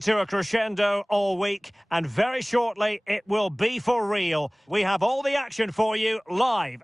To a crescendo all week, and very shortly it will be for real. We have all the action for you live.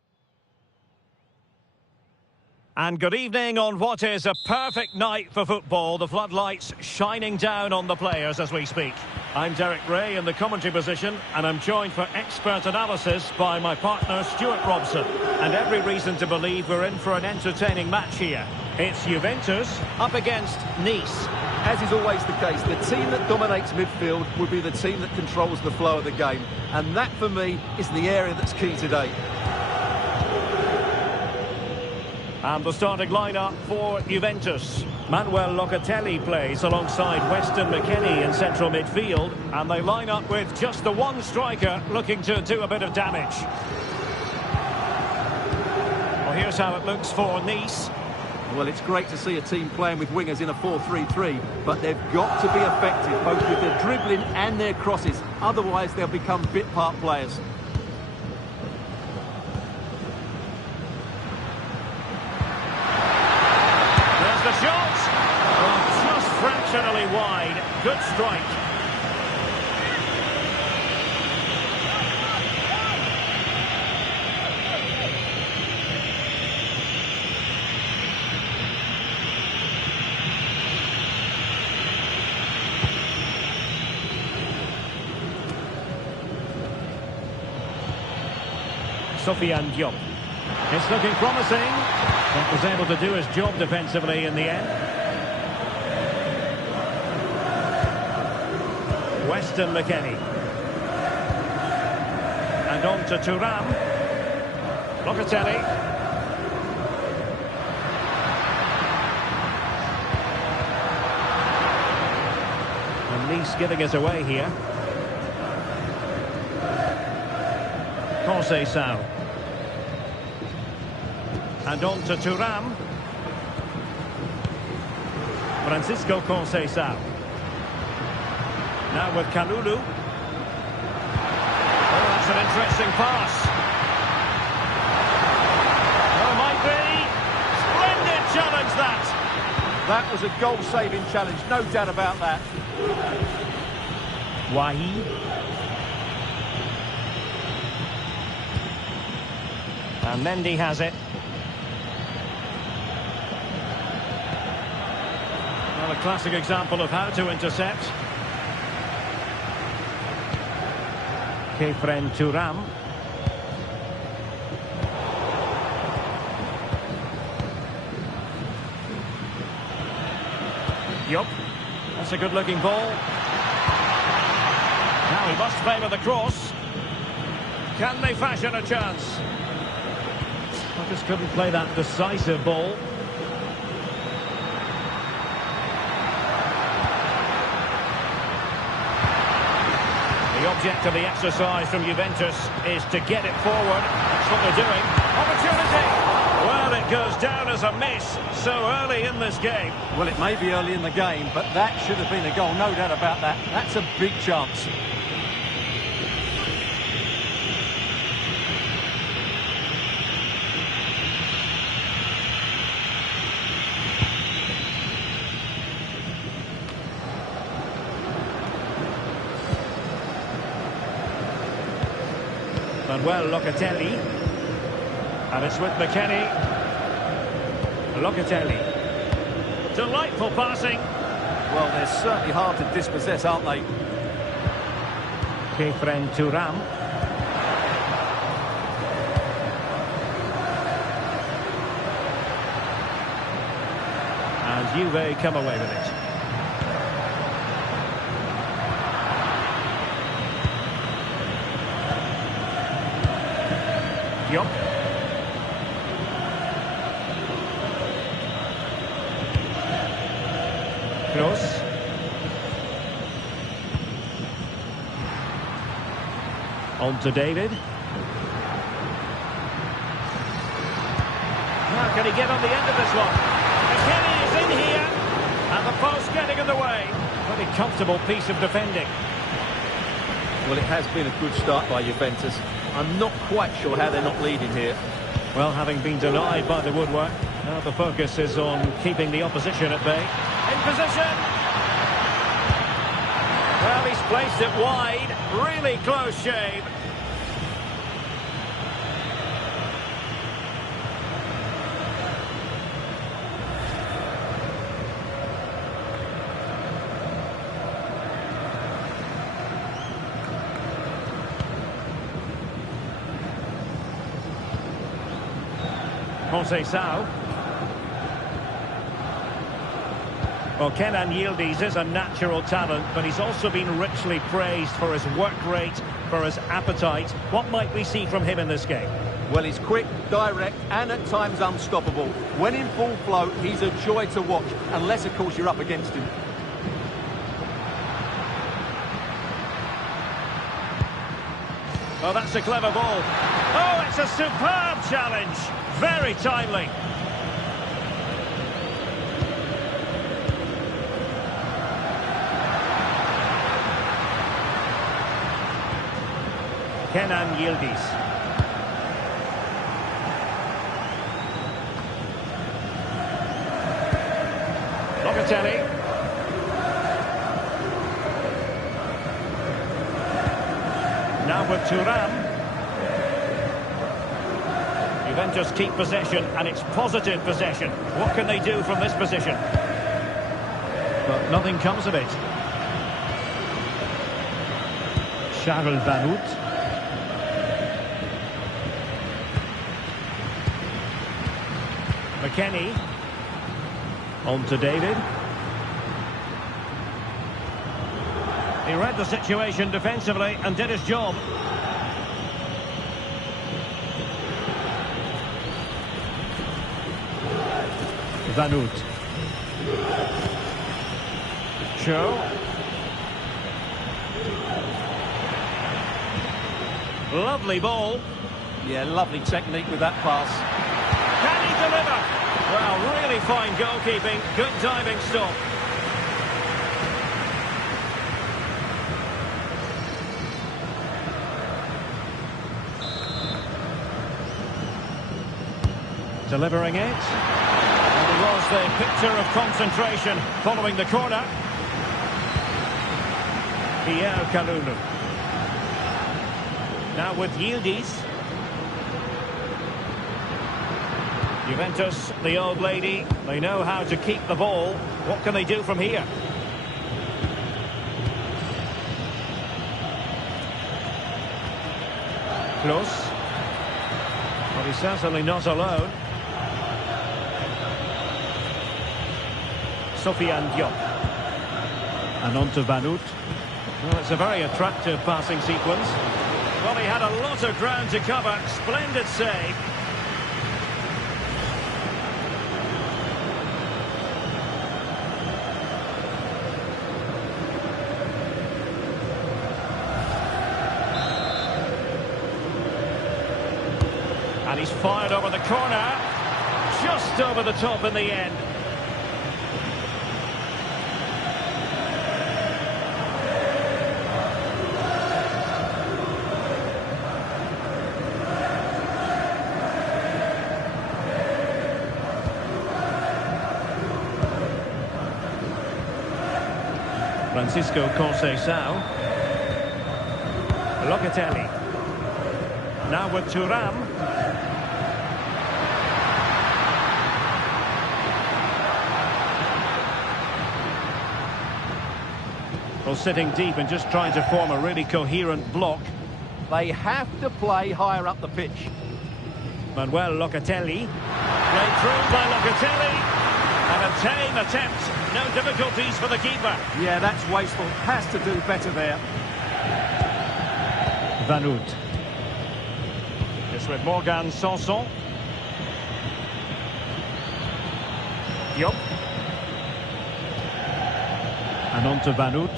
And good evening on what is a perfect night for football. The floodlights shining down on the players as we speak. I'm Derek Ray in the commentary position, and I'm joined for expert analysis by my partner Stuart Robson. And every reason to believe we're in for an entertaining match here. It's Juventus up against Nice. As is always the case, the team that dominates midfield will be the team that controls the flow of the game. And that, for me, is the area that's key today. And the starting lineup for Juventus. Manuel Locatelli plays alongside Weston McKennie in central midfield. And they line up with just the one striker looking to do a bit of damage. Well, here's how it looks for Nice. Well, it's great to see a team playing with wingers in a 4-3-3, but they've got to be effective, both with their dribbling and their crosses. Otherwise, they'll become bit-part players. There's the shot! Oh, just fractionally wide. Good strike. Sofiane Diop. It's looking promising, but was able to do his job defensively in the end. Weston McKennie. And on to Thuram. Locatelli. And Nice giving us away here. Conceição. And on to Thuram. Francisco Conceição. Now with Kalulu. Oh, that's an interesting pass. Oh, might be. Splendid challenge, that. That was a goal-saving challenge, no doubt about that. Wahi. And Mendy has it. Well, a classic example of how to intercept. Kefren Thuram. Yup. That's a good-looking ball. Now he must favour the cross. Can they fashion a chance? I just couldn't play that decisive ball. The object of the exercise from Juventus is to get it forward. That's what they're doing. Opportunity! Well, it goes down as a miss so early in this game. Well, it may be early in the game, but that should have been a goal, no doubt about that. That's a big chance. Manuel Locatelli. And it's with McKennie. Locatelli. Delightful passing. Well, they're certainly hard to dispossess, aren't they? Kefren Thuram. And Juve come away with it. Diop. Kroos. On to David. Now can he get on the end of this one? McKennie is in here. And the post getting in the way. Pretty comfortable piece of defending. Well, it has been a good start by Juventus. I'm not quite sure how they're not leading here. Well, having been denied by the woodwork, now the focus is on keeping the opposition at bay. In position! placed it wide. Really close shave. Conceição. Well, Kenan Yildiz is a natural talent, but he's also been richly praised for his work rate, for his appetite. What might we see from him in this game? Well, he's quick, direct, and at times unstoppable. When in full flow, he's a joy to watch, unless, of course, you're up against him. Oh, that's a clever ball. Oh, it's a superb challenge. Very timely. Kenan Yildiz. Locatelli. Now with Thuram. Juventus keep possession, and it's positive possession. What can they do from this position? But nothing comes of it. Charles Van Hout. McKennie. On to David. He read the situation defensively and did his job. Van Hout. Cho. Lovely ball. Yeah, lovely technique with that pass. Can he deliver? Well, really fine goalkeeping. Good diving stop. Delivering it. And it was the picture of concentration following the corner. Pierre Kalulu. Now with Yildiz. Juventus, the old lady, they know how to keep the ball. What can they do from here? Close. But he's certainly not alone. Sofiane Diop. And on to Van Hout. Well, it's a very attractive passing sequence. Well, he had a lot of ground to cover. Splendid save. And he's fired over the corner. Just over the top in the end. Francisco Conceição. Locatelli. Now with Thuram. Well, sitting deep and just trying to form a really coherent block. They have to play higher up the pitch. Manuel Locatelli. Played through by Locatelli. And a tame attempt. No difficulties for the keeper. Yeah, that's wasteful. Has to do better there. Van Hout. It's with Morgan Sanson. Diop. And on to Van Hout.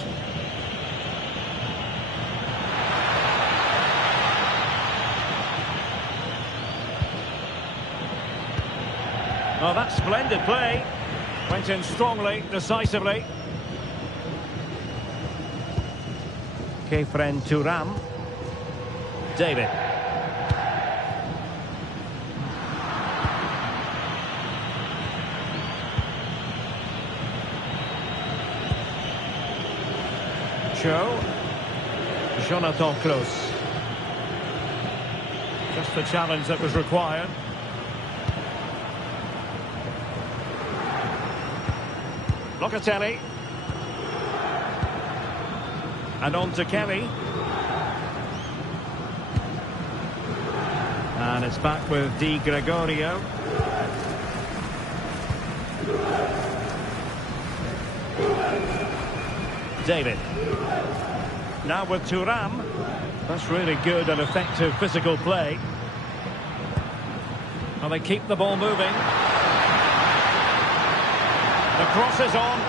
Oh, that's splendid play. Went in strongly, decisively. Kefren Thuram. David. Cho. Jonathan Klaus. Just the challenge that was required. Locatelli. And on to Kelly. And it's back with Di Gregorio. David. Now with Thuram. That's really good and effective physical play. And they keep the ball moving. The cross is on.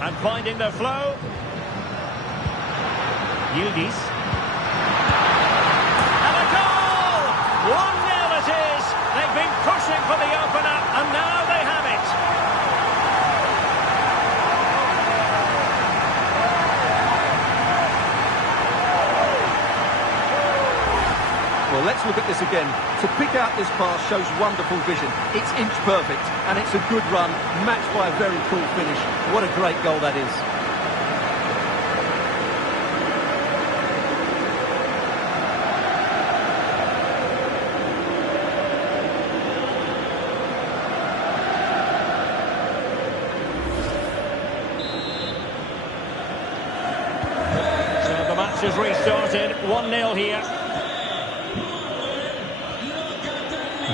And finding their flow. Yildiz. And a goal! 1-0 it is. They've been pushing for the opener, and now they have it. Well, let's look at this again. To pick out this pass shows wonderful vision. It's inch perfect, and it's a good run, matched by a very cool finish. What a great goal that is. So the match has restarted. 1-0 here.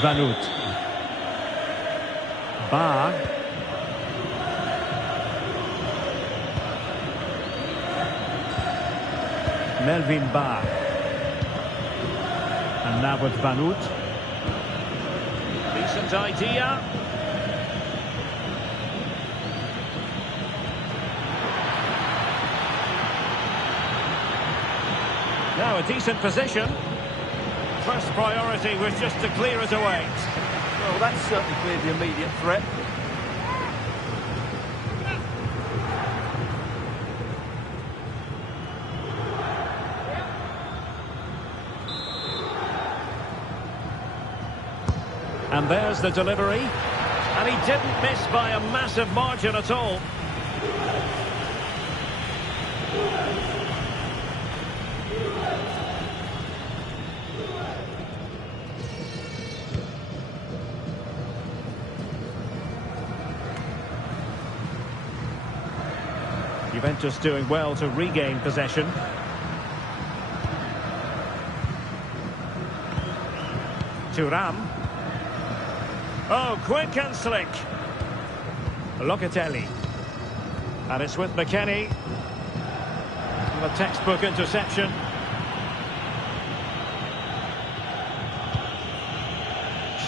Vanut. Bar. Melvin Bar. And now with Vanut. Decent idea. Now a decent position. First priority was just to clear it away. Well, that's certainly cleared the immediate threat. And there's the delivery. And he didn't miss by a massive margin at all. Juventus doing well to regain possession. Thuram. Oh, quick and slick. Locatelli. And it's with McKennie. The textbook interception.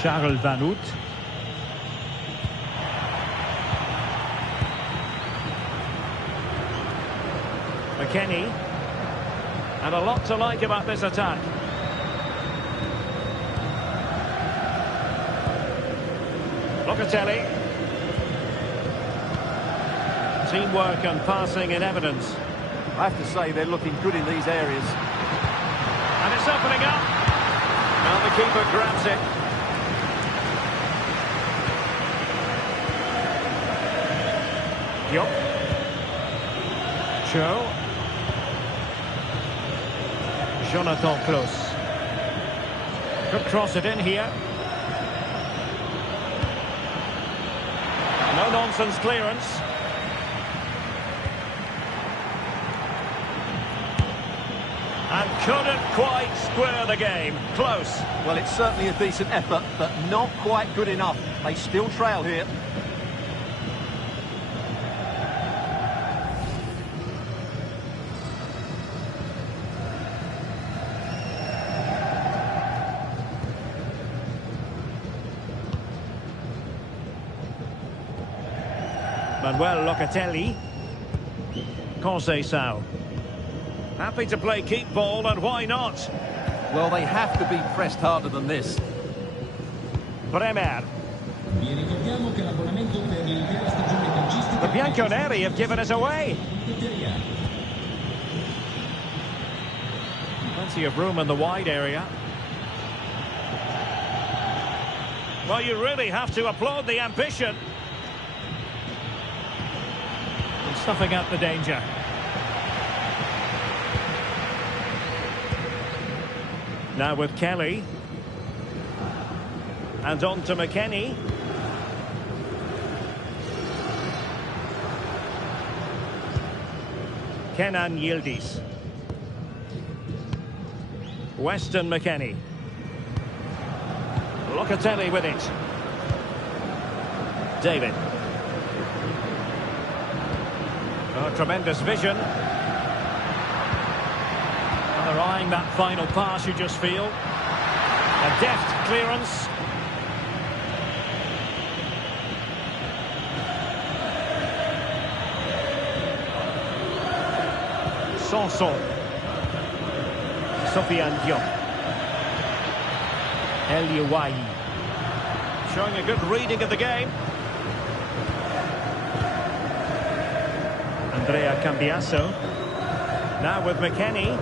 Charles Vanut. McKennie. And a lot to like about this attack. Locatelli. Teamwork and passing in evidence. I have to say they're looking good in these areas. And it's opening up. Now the keeper grabs it. Yup. Cho. Jonathan Klaus. Could cross it in here. No nonsense clearance. And couldn't quite square the game. Close. Well, it's certainly a decent effort, but not quite good enough. They still trail here. Manuel Locatelli. Conceição. Happy to play keep ball, and why not? Well, they have to be pressed harder than this. Bremer. The Bianconeri have given us away. Plenty of room in the wide area. Well, you really have to applaud the ambition. And snuffing out the danger. Now with Kelly. And on to McKennie. Kenan Yildiz. Weston McKennie. Locatelli with it. David. Oh, tremendous vision. And they're eyeing that final pass, you just feel. A deft clearance. Sanson. Sofiane Diop. El Yawayi. Showing a good reading of the game. Andrea Cambiasso. Now with McKennie.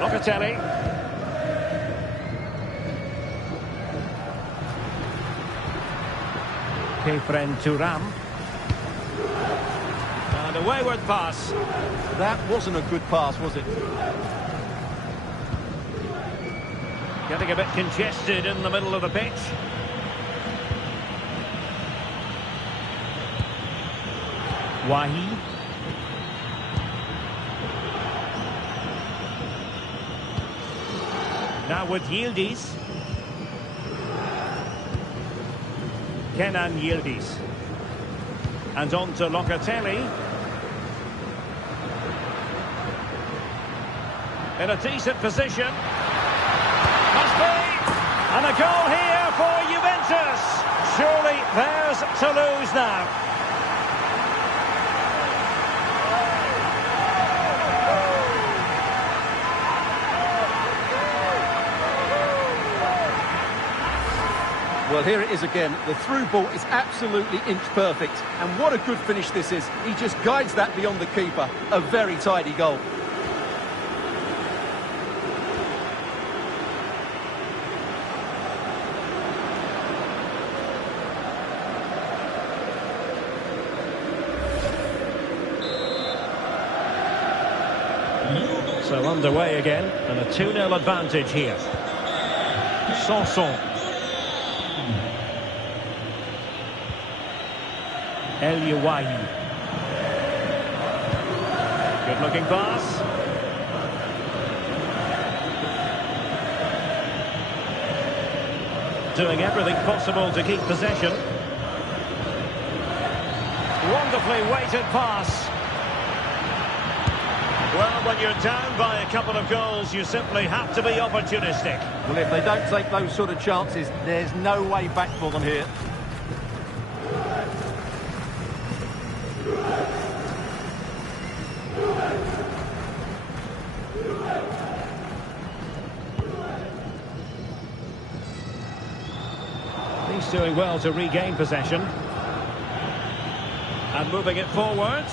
Locatelli. Kefren Thuram. And a wayward pass. That wasn't a good pass, was it? Getting a bit congested in the middle of the pitch. Wahi. Now with Yildiz. Kenan Yildiz. And on to Locatelli. In a decent position. Must be! And a goal here for Juventus. Surely theirs to lose now. Well, here it is again. The through ball is absolutely inch perfect. And what a good finish this is. He just guides that beyond the keeper. A very tidy goal. So underway again, and a 2-0 advantage here. Sanson. El Yawayi. Good looking pass. Doing everything possible to keep possession. Wonderfully weighted pass. Well, when you're down by a couple of goals, you simply have to be opportunistic. Well, if they don't take those sort of chances, there's no way back for them here. He's doing well to regain possession. And moving it forward.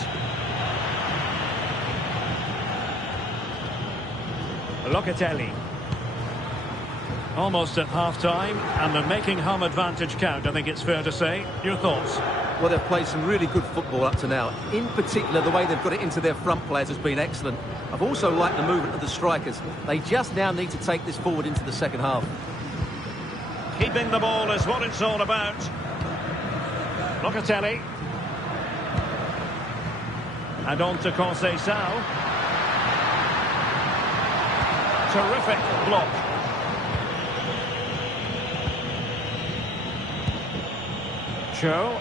Locatelli. Almost at half-time, and they're making home advantage count, I think it's fair to say. Your thoughts? Well, they've played some really good football up to now. In particular, the way they've got it into their front players has been excellent. I've also liked the movement of the strikers. They just now need to take this forward into the second half. Keeping the ball is what it's all about. Locatelli. And on to Conceição. Terrific block. Cho.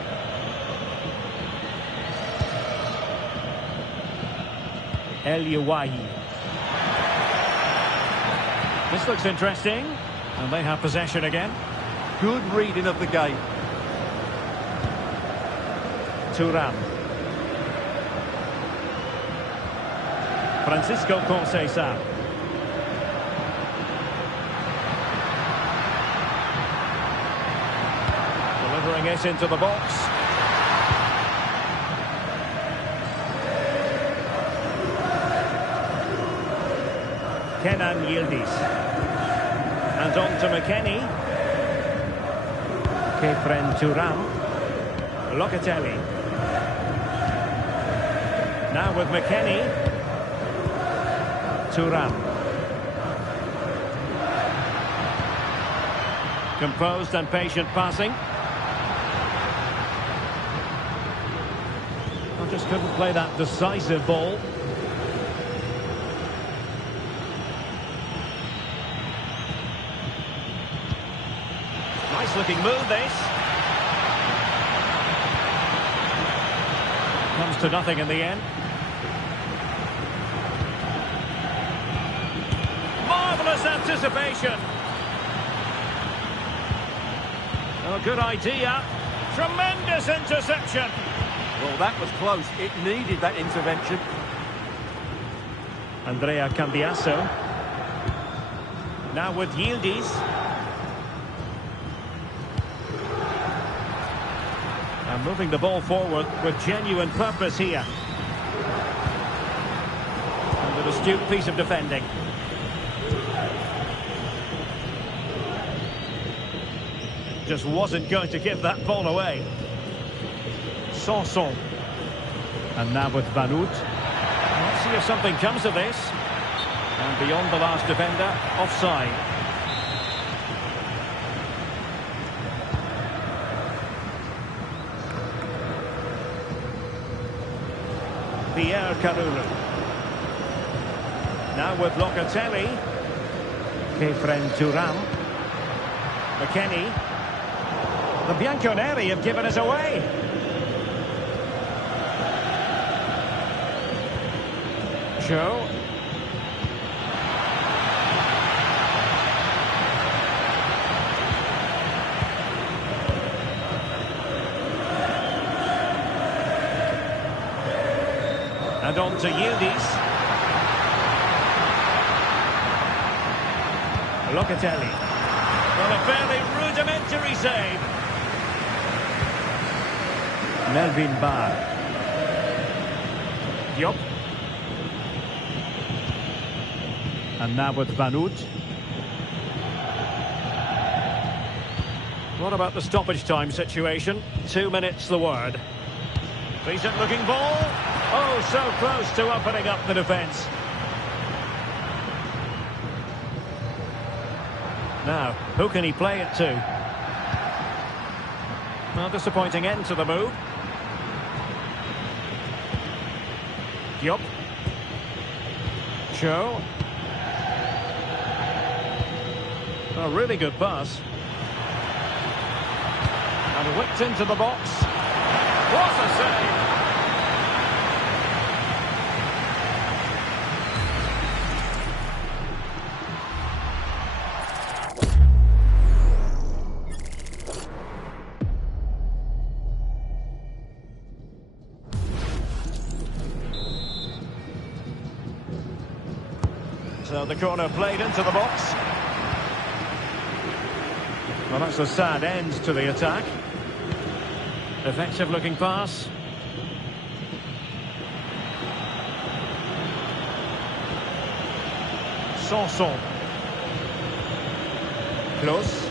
El Yawayi. This looks interesting. And they have possession again. Good reading of the game. Thuram. Francisco Conceição. Delivering it into the box. Kenan Yildiz. And on to McKennie. Kefren Turam. Locatelli. Now with McKennie. Turam. Composed and patient passing. I just couldn't play that decisive ball. Nice looking move, this. Comes to nothing in the end. Marvellous anticipation. Oh, good idea. Tremendous interception. Well, that was close. It needed that intervention. Andrea Cambiasso. Now with Yildiz. And moving the ball forward with genuine purpose here. And an astute piece of defending. Just wasn't going to give that ball away. Sanson. And now with Vanout. Let's see if something comes of this. And beyond the last defender, offside. Pierre Carulu. Now with Locatelli. Kefren Turam. McKennie. The Bianconeri have given us away. Joe. And on to Yildiz. Locatelli. Well, a fairly rudimentary save. Melvin Barr. Diop. And now with Vanout. What about the stoppage time situation? 2 minutes the word. Decent looking ball. Oh, so close to opening up the defence. Now, who can he play it to? Well, disappointing end to the move. Diop. Cho. A really good pass. And whipped into the box. What a save! So the corner played into the box. Well, that's a sad end to the attack. Effective looking pass. Sanson. Close.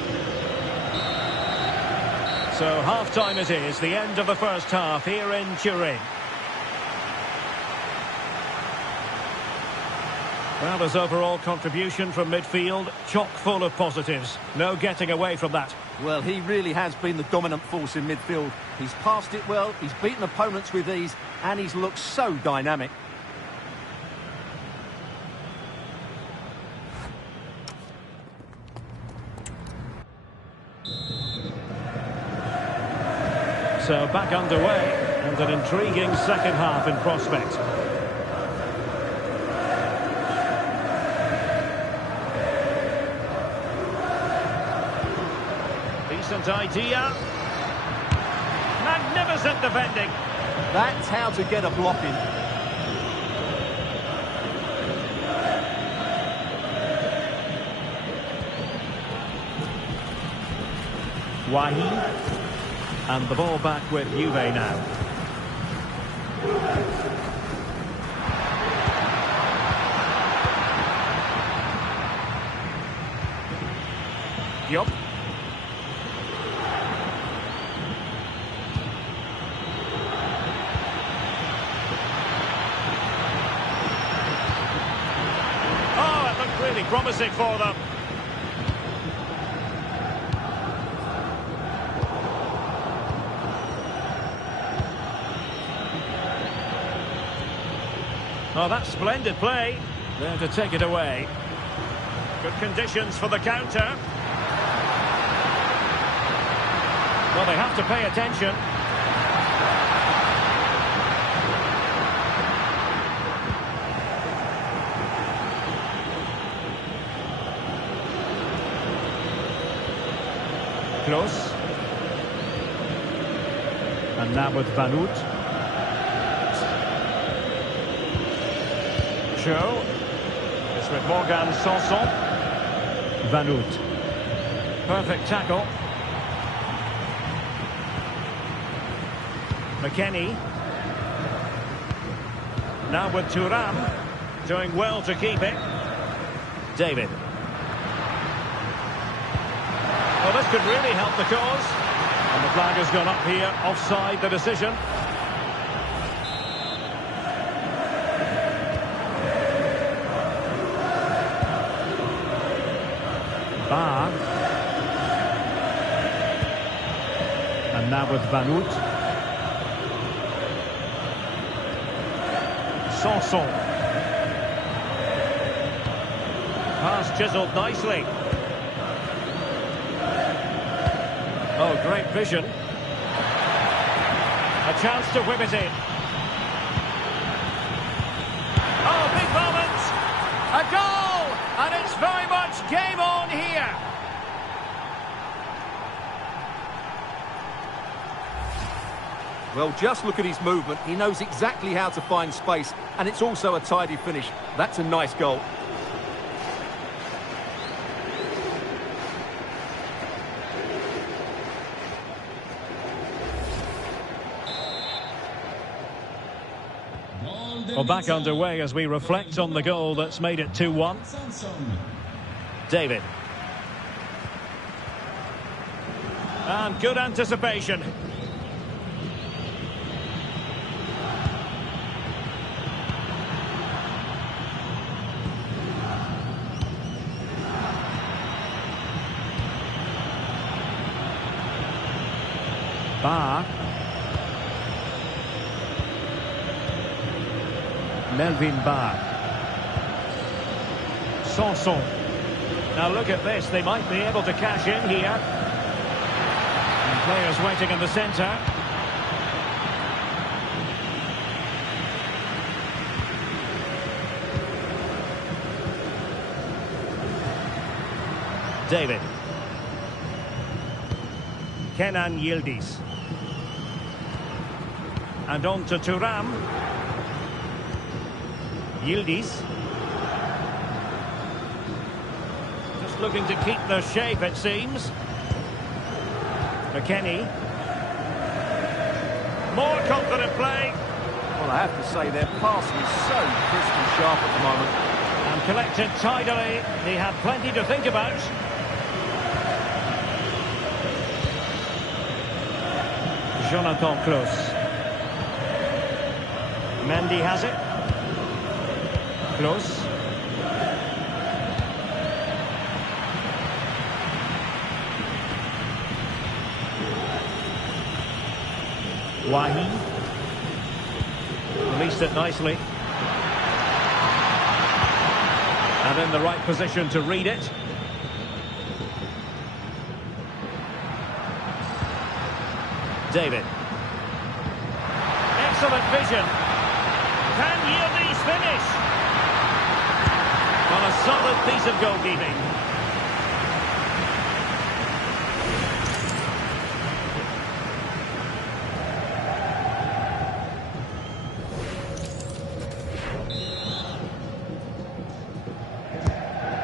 So half-time it is, the end of the first half here in Turin. Well, his overall contribution from midfield, chock full of positives. No getting away from that. Well, he really has been the dominant force in midfield. He's passed it well, he's beaten opponents with ease, and he's looked so dynamic. So back underway, and an intriguing second half in prospect. Decent idea. Magnificent defending. That's how to get a block in. Wahi. And the ball back with Juve now. Diop. Oh, it looked really promising for them. Oh, that's splendid play. There to take it away. Good conditions for the counter. Well, they have to pay attention. Close. And now with Van Hout. Show. It's with Morgan Sanson. Van Hout. Perfect tackle. McKennie. Now with Thuram. Doing well to keep it. David. Well, this could really help the cause. And the flag has gone up here. Offside the decision. And now with Van Hout. Sanson. Pass chiseled nicely. Oh, great vision. A chance to whip it in. Oh, big moment. A goal! And it's very much game on here. Well, just look at his movement. He knows exactly how to find space, and it's also a tidy finish. That's a nice goal. Well, back underway as we reflect on the goal that's made it 2-1. David. And good anticipation. Ba. Melvin Ba. Sanson. Now look at this, they might be able to cash in here. And players waiting in the centre. David. Kenan Yildiz. And on to Thuram. Yildiz. Just looking to keep the shape, it seems. McKennie. More confident play. Well, I have to say their passing is so crisp and sharp at the moment. And collected tidily. He had plenty to think about. Jonathan Klaus. Mendy has it. Close. Wahi. Released it nicely. And in the right position to read it. David. Excellent vision. Can Yildiz finish? On a solid piece of goalkeeping.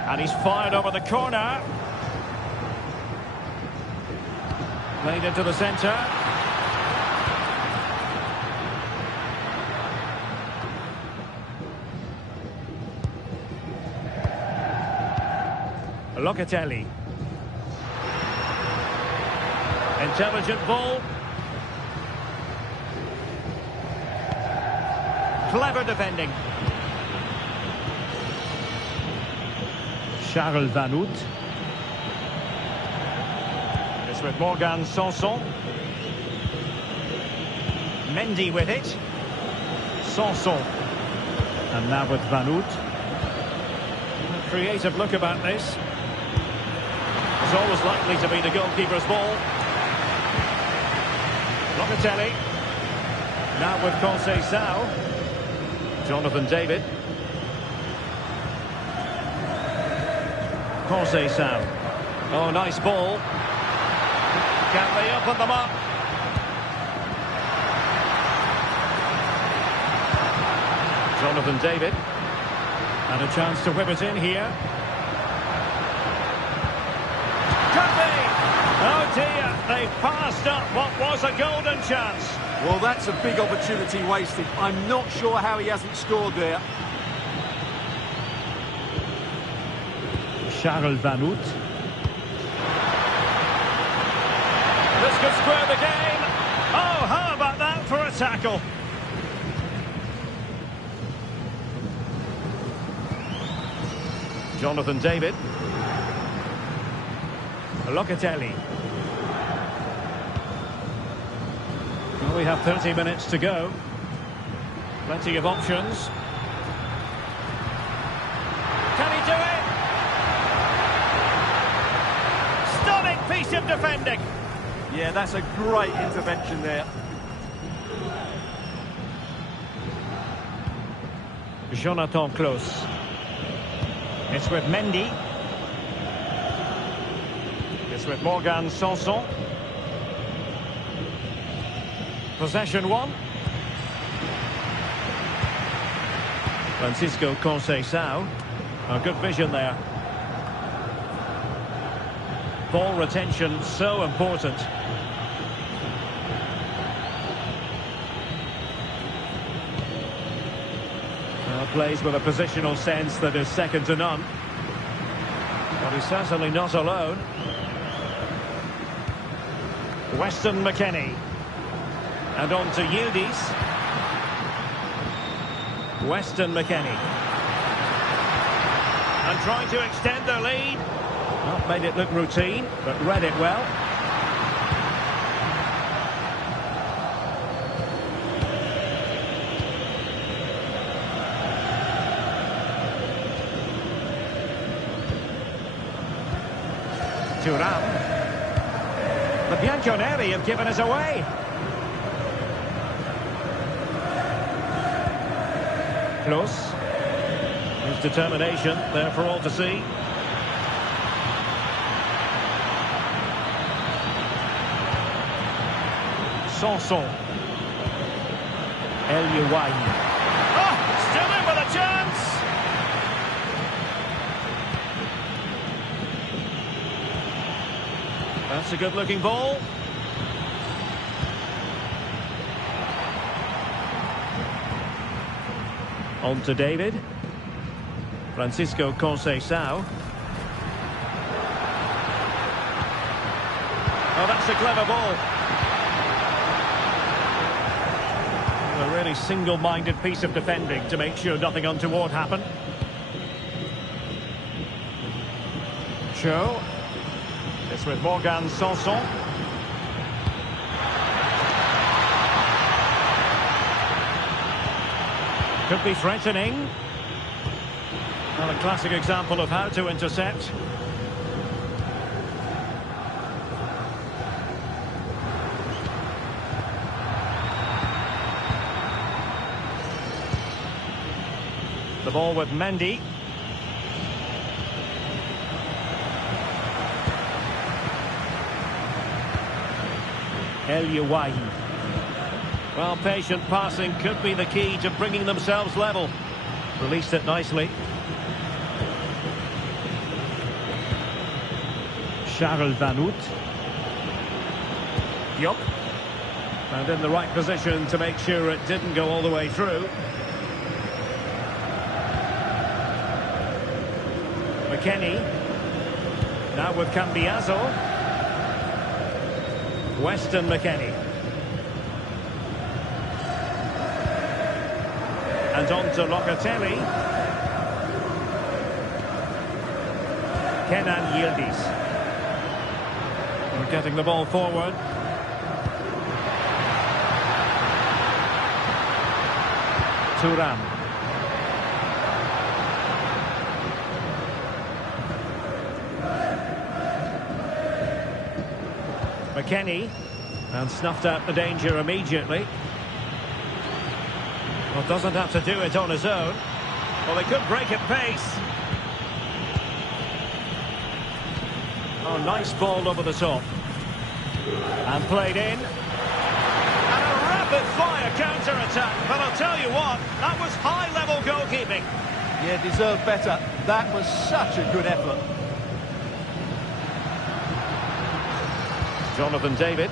And he's fired over the corner. Played into the centre. Locatelli. Intelligent ball. Clever defending. Charles Van Hout. It's with Morgan Sanson. Mendy with it. Sanson. And now with Van Hout. A creative look about this. It's always likely to be the goalkeeper's ball. Locatelli. Now with Conceição. Jonathan David. Conceição. Oh, nice ball. Can they open them up? Jonathan David. And a chance to whip it in here. Could be! Oh dear, they passed up what was a golden chance. Well, that's a big opportunity wasted. I'm not sure how he hasn't scored there. Charles Van Hout. This could square the game. Oh, how about that for a tackle? Jonathan David. Locatelli. Well, we have 30 minutes to go. Plenty of options. Can he do it? Stunning piece of defending. Yeah, that's a great intervention there. Jonathan Klaus. It's with Mendy. It's with Morgan Sanson. Possession one. Francisco Conceição. A good vision there. Ball retention so important. Plays with a positional sense that is second to none. But he's certainly not alone. Weston McKennie. And on to Yildiz. Weston McKennie. And trying to extend their lead. Not made it look routine, but read it well. Thuram. The Bianconeri have given us away. Close. His determination there for all to see. Sanson. El Youahi. Oh, still in with a chance. That's a good-looking ball. On to David. Francisco Conceição. Oh, that's a clever ball. A really single-minded piece of defending to make sure nothing untoward happened. Cho. It's with Morgan Sanson. Could be threatening. Well, a classic example of how to intercept. The ball with Mendy. El Youahi. Well, patient passing could be the key to bringing themselves level. Released it nicely. Charles Van Hout. Diop. And in the right position to make sure it didn't go all the way through. McKennie. Now with Cambiaso. Weston McKennie. And on to Locatelli. Kenan Yildiz. We're getting the ball forward. Thuram. McKennie. And snuffed out the danger immediately. Well, doesn't have to do it on his own. Well, they could break at pace. Oh, nice ball over the top. And played in. And a rapid-fire counter-attack. But I'll tell you what, that was high-level goalkeeping. Yeah, deserved better. That was such a good effort. Jonathan David.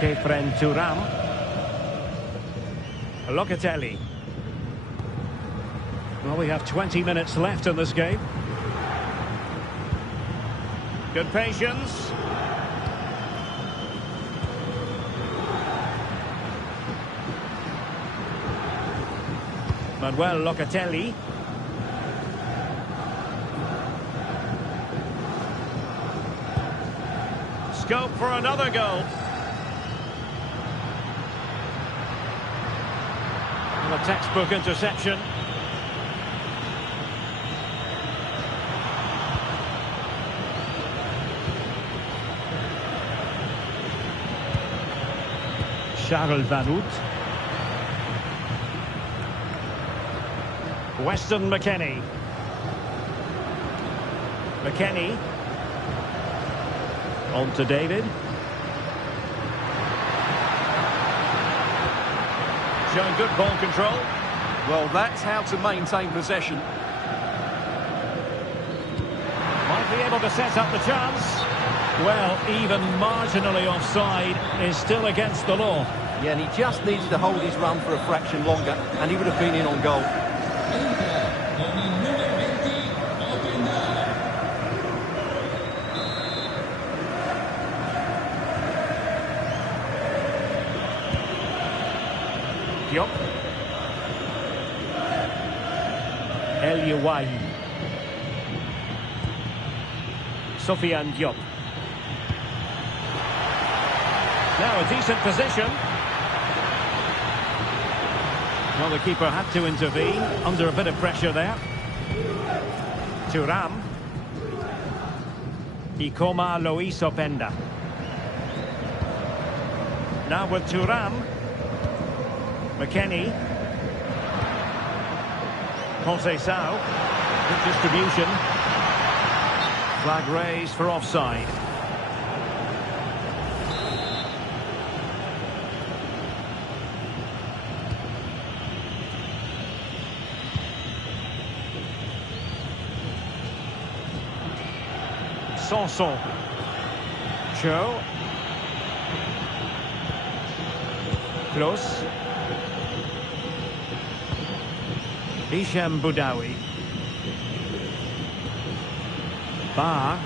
Kefren Thuram. Locatelli. Well, we have 20 minutes left in this game. Good patience. Manuel Locatelli. Scope for another goal. A textbook interception. Charles Van Hout. Weston McKennie. McKennie. On to David. Showing good ball control. Well, that's how to maintain possession. Might be able to set up the chance. Well, even marginally offside is still against the law. Yeah, and he just needed to hold his run for a fraction longer, and he would have been in on goal. Diop. El Youahi. Sofiane Diop. Now a decent position. Well, the keeper had to intervene under a bit of pressure there. Thuram. Ikoma Lois Openda. Now with Thuram. McKennie. Conceição. Good distribution. Flag raised for offside. Sanson. Cho. Close. Hisham Boudaoui. Bar.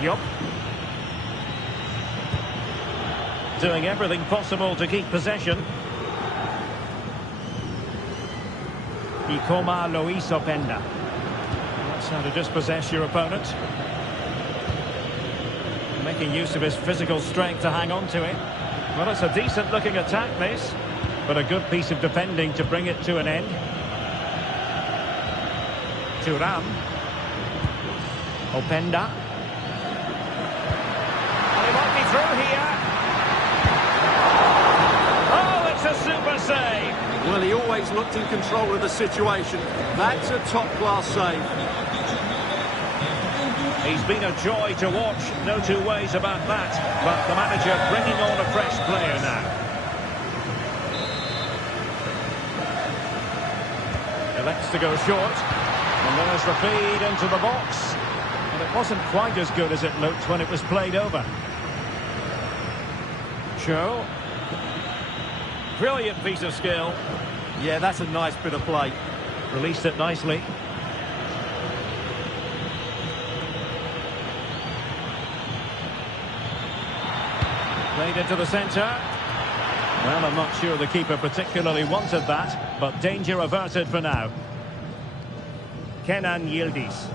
Diop. Doing everything possible to keep possession. Ikoma Lois Openda. That's how to dispossess your opponent. Making use of his physical strength to hang on to it. Well, it's a decent looking attack, this. But a good piece of defending to bring it to an end. Thuram. Openda. Well, he might be through here. Oh, it's a super save. Well, he always looked in control of the situation. That's a top-class save. He's been a joy to watch, no two ways about that. But the manager bringing on a fresh player now. Elects to go short, and there's the feed into the box, and it wasn't quite as good as it looked when it was played over. Cho. Brilliant piece of skill. Yeah, that's a nice bit of play. Released it nicely. Played into the centre. Well, I'm not sure the keeper particularly wanted that, but danger averted for now. Kenan Yildiz.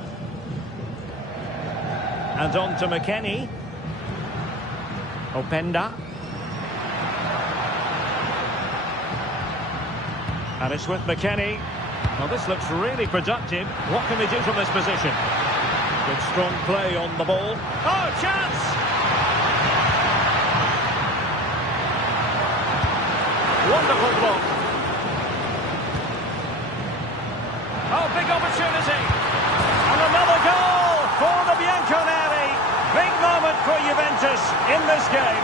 And on to McKennie. Openda. And it's with McKennie. Well, this looks really productive. What can they do from this position? Good strong play on the ball. Oh, chance! Wonderful block. Oh, big opportunity. And another goal for the Bianconeri. Big moment for Juventus in this game.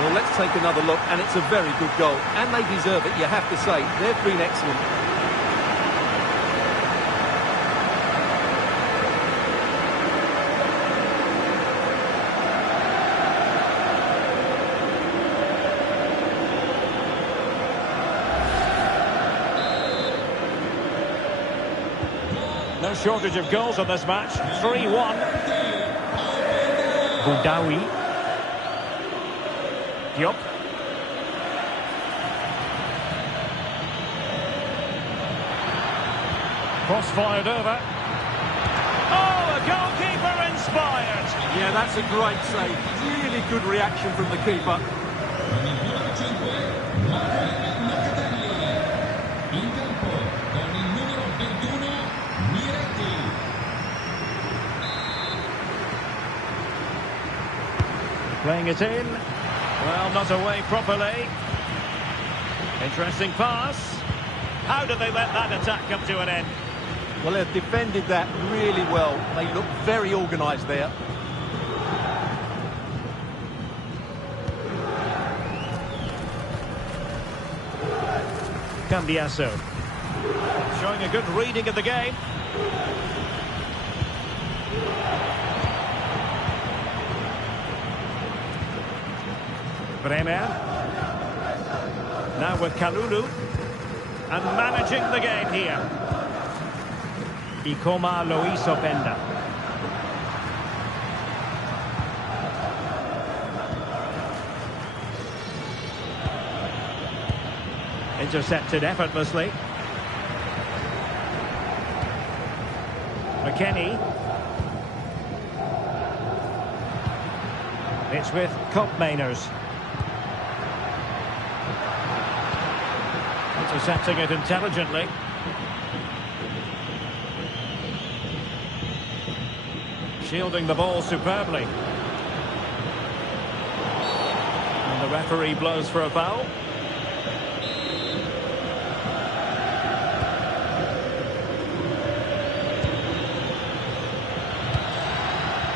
Well, let's take another look, and it's a very good goal. And they deserve it, you have to say. They've been excellent. No shortage of goals on this match. 3-1. Boudaoui. Diop. Cross fired over. Oh, a goalkeeper inspired. Yeah, that's a great save. Really good reaction from the keeper. Playing it in. Well, not away properly. Interesting pass. How did they let that attack come to an end? Well, they've defended that really well. They look very organised there. Cambiasso. Showing a good reading of the game. Bremer. Now with Kalulu. And managing the game here. Ikoma Luis Openda. Intercepted effortlessly. McKennie. It's with Koopmeiners. Intercepting it intelligently. Shielding the ball superbly. And the referee blows for a foul.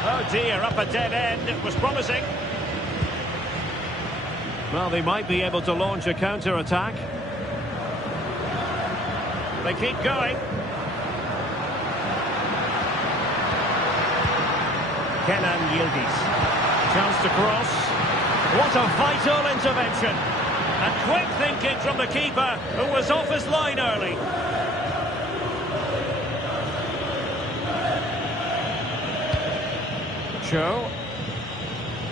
Oh dear, up a dead end. It was promising. Well, they might be able to launch a counter-attack. They keep going. Kenan Yildiz. Chance to cross. What a vital intervention. And quick thinking from the keeper, who was off his line early. Cho.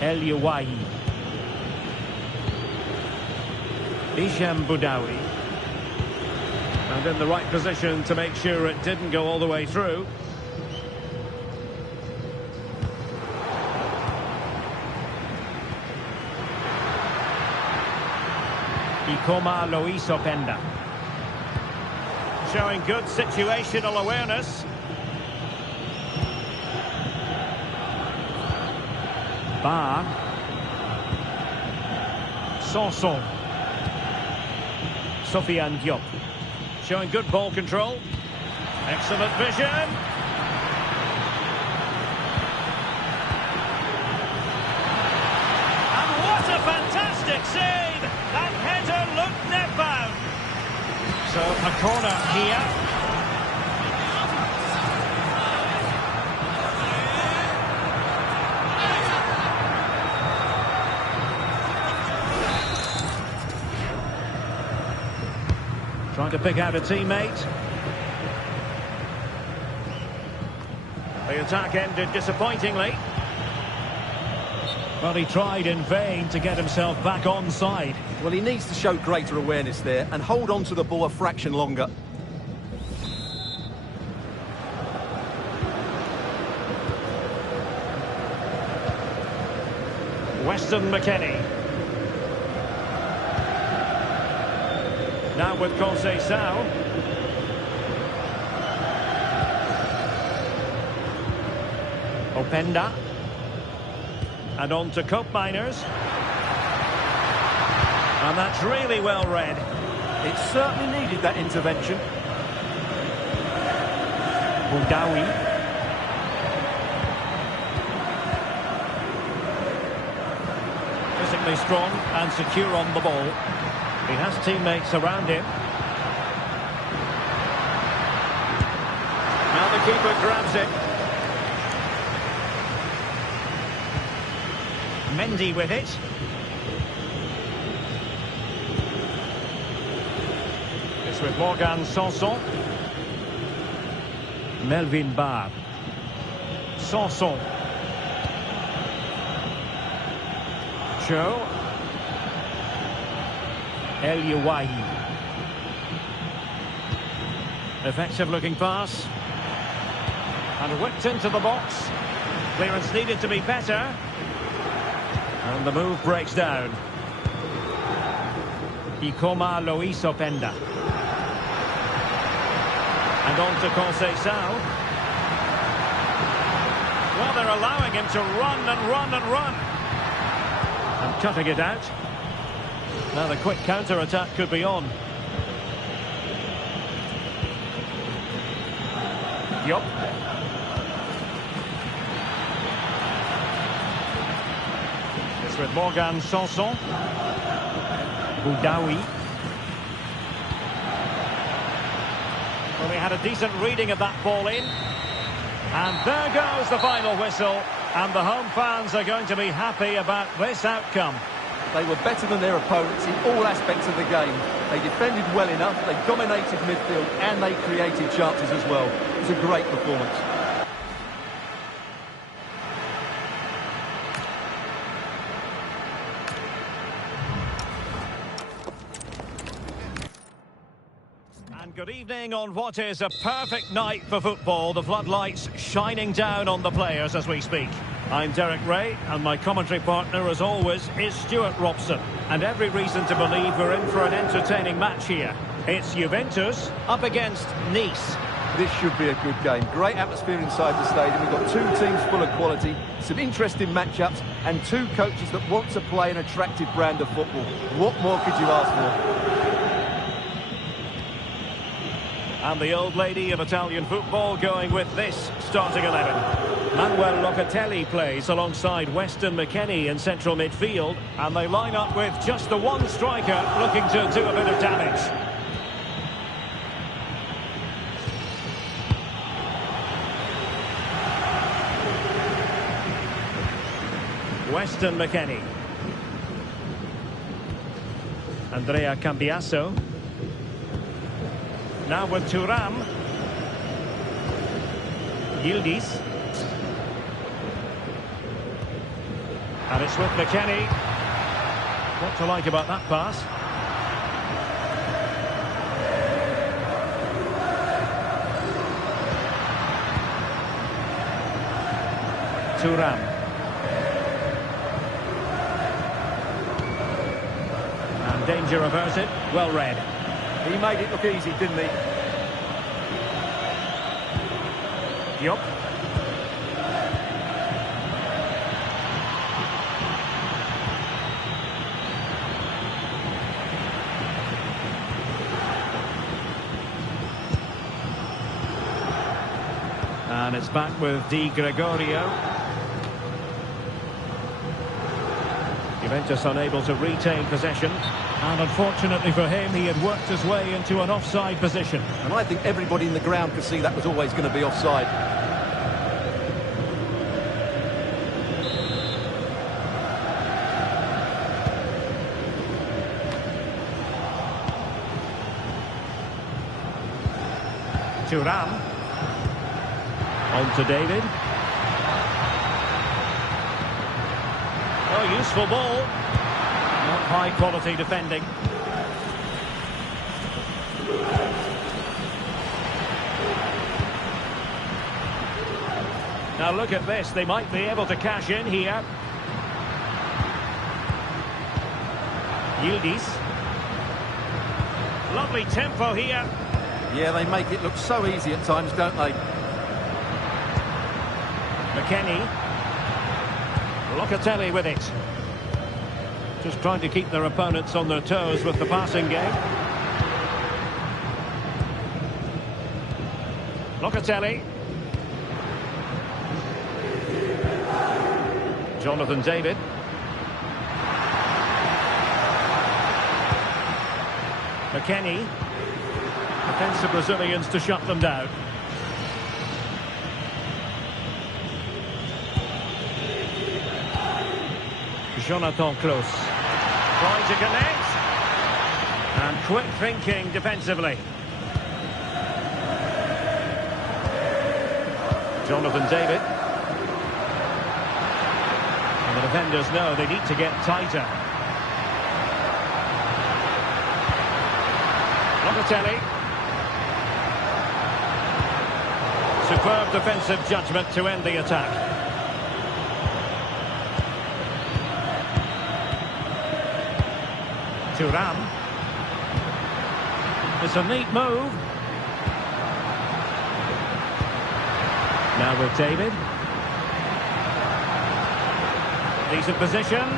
El Youahi. Isham Boudaoui. And in the right position to make sure it didn't go all the way through. Ikoma Luis Openda. Showing good situational awareness. Bar. Sanson. Sofiane Diop. Showing good ball control. Excellent vision. And what a fantastic save! That header looked net-bound. So a corner here. Trying to pick out a teammate. The attack ended disappointingly. But he tried in vain to get himself back onside. Well, he needs to show greater awareness there and hold on to the ball a fraction longer. Weston McKennie. Now with Conceição. Openda. And on to Cup Miners. And that's really well read. It certainly needed that intervention. Boudaoui. Physically strong and secure on the ball. He has teammates around him. Now the keeper grabs it. Mendy with it. It's with Morgan Sanson. Melvin Barr. Sanson. Cho. El Yawahi. Effective looking pass. And whipped into the box. Clearance needed to be better. And the move breaks down. Ikoma Luis Openda. And on to Conceição. Well, they're allowing him to run and run and run. And cutting it out. Now the quick counter-attack could be on. Yup. It's with Morgan Sanson. Boudaoui. Well, he had a decent reading of that ball in. And there goes the final whistle. And the home fans are going to be happy about this outcome. They were better than their opponents in all aspects of the game. They defended well enough, they dominated midfield, and they created chances as well. It was a great performance. And good evening on what is a perfect night for football. The floodlights shining down on the players as we speak. I'm Derek Ray, and my commentary partner, as always, is Stuart Robson. And every reason to believe we're in for an entertaining match here. It's Juventus up against Nice. This should be a good game. Great atmosphere inside the stadium. We've got two teams full of quality, some interesting matchups, and two coaches that want to play an attractive brand of football. What more could you ask for? And the old lady of Italian football going with this starting 11. Manuel Locatelli plays alongside Weston McKennie in central midfield. And they line up with just the one striker looking to do a bit of damage. Weston McKennie. Andrea Cambiasso. Now with Thuram. Yildiz. And it's with McKennie. What to like about that pass? Thuram. And danger averted. Well read. He made it look easy, didn't he? Yup. And it's back with Di Gregorio. Juventus unable to retain possession. And unfortunately for him, he had worked his way into an offside position. And I think everybody in the ground could see that was always going to be offside. Thuram. On to David. Oh, useful ball. Not high quality defending. Now look at this, they might be able to cash in here. Yildiz. Lovely tempo here. Yeah, they make it look so easy at times, don't they? McKennie. Locatelli with it. Just trying to keep their opponents on their toes with the passing game. Locatelli. Jonathan David. McKennie. Defensive Brazilians to shut them down. Jonathan Close. Trying to connect. And quick thinking defensively. Jonathan David. And the defenders know they need to get tighter. Locatelli. Superb defensive judgment to end the attack. Thuram. It's a neat move. Now with David. Decent position.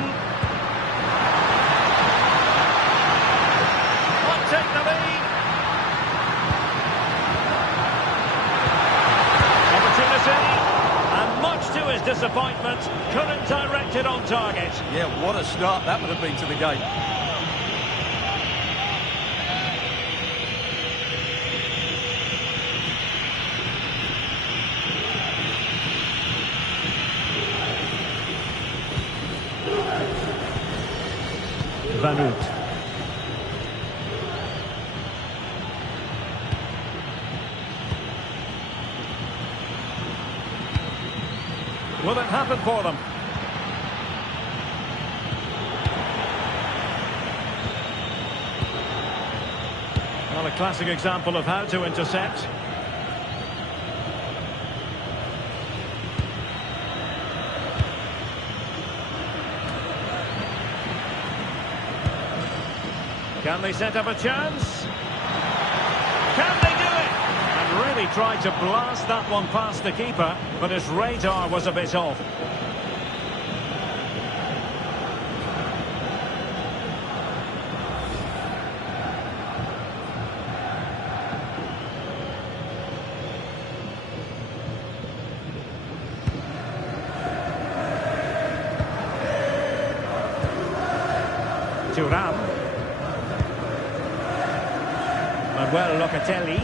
Might take the lead. Opportunity. And much to his disappointment, couldn't direct it on target. Yeah, what a start that would have been to the game. Van Oot. Will it happen for them? Well, a classic example of how to intercept. Can they set up a chance? Can they do it? And really tried to blast that one past the keeper, but his radar was a bit off. Thuram. Well, Locatelli.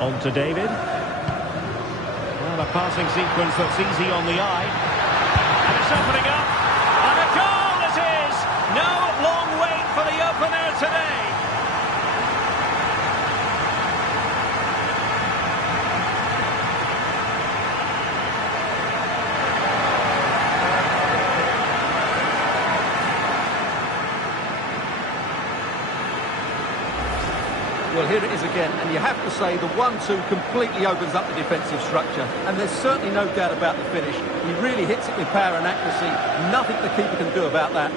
On to David. Well, a passing sequence that's easy on the eye. And it's opening up. And a goal it is! No long wait for the opener today. Well, here it is again, and you have to say the 1-2 completely opens up the defensive structure, and there's certainly no doubt about the finish. He really hits it with power and accuracy. Nothing the keeper can do about that.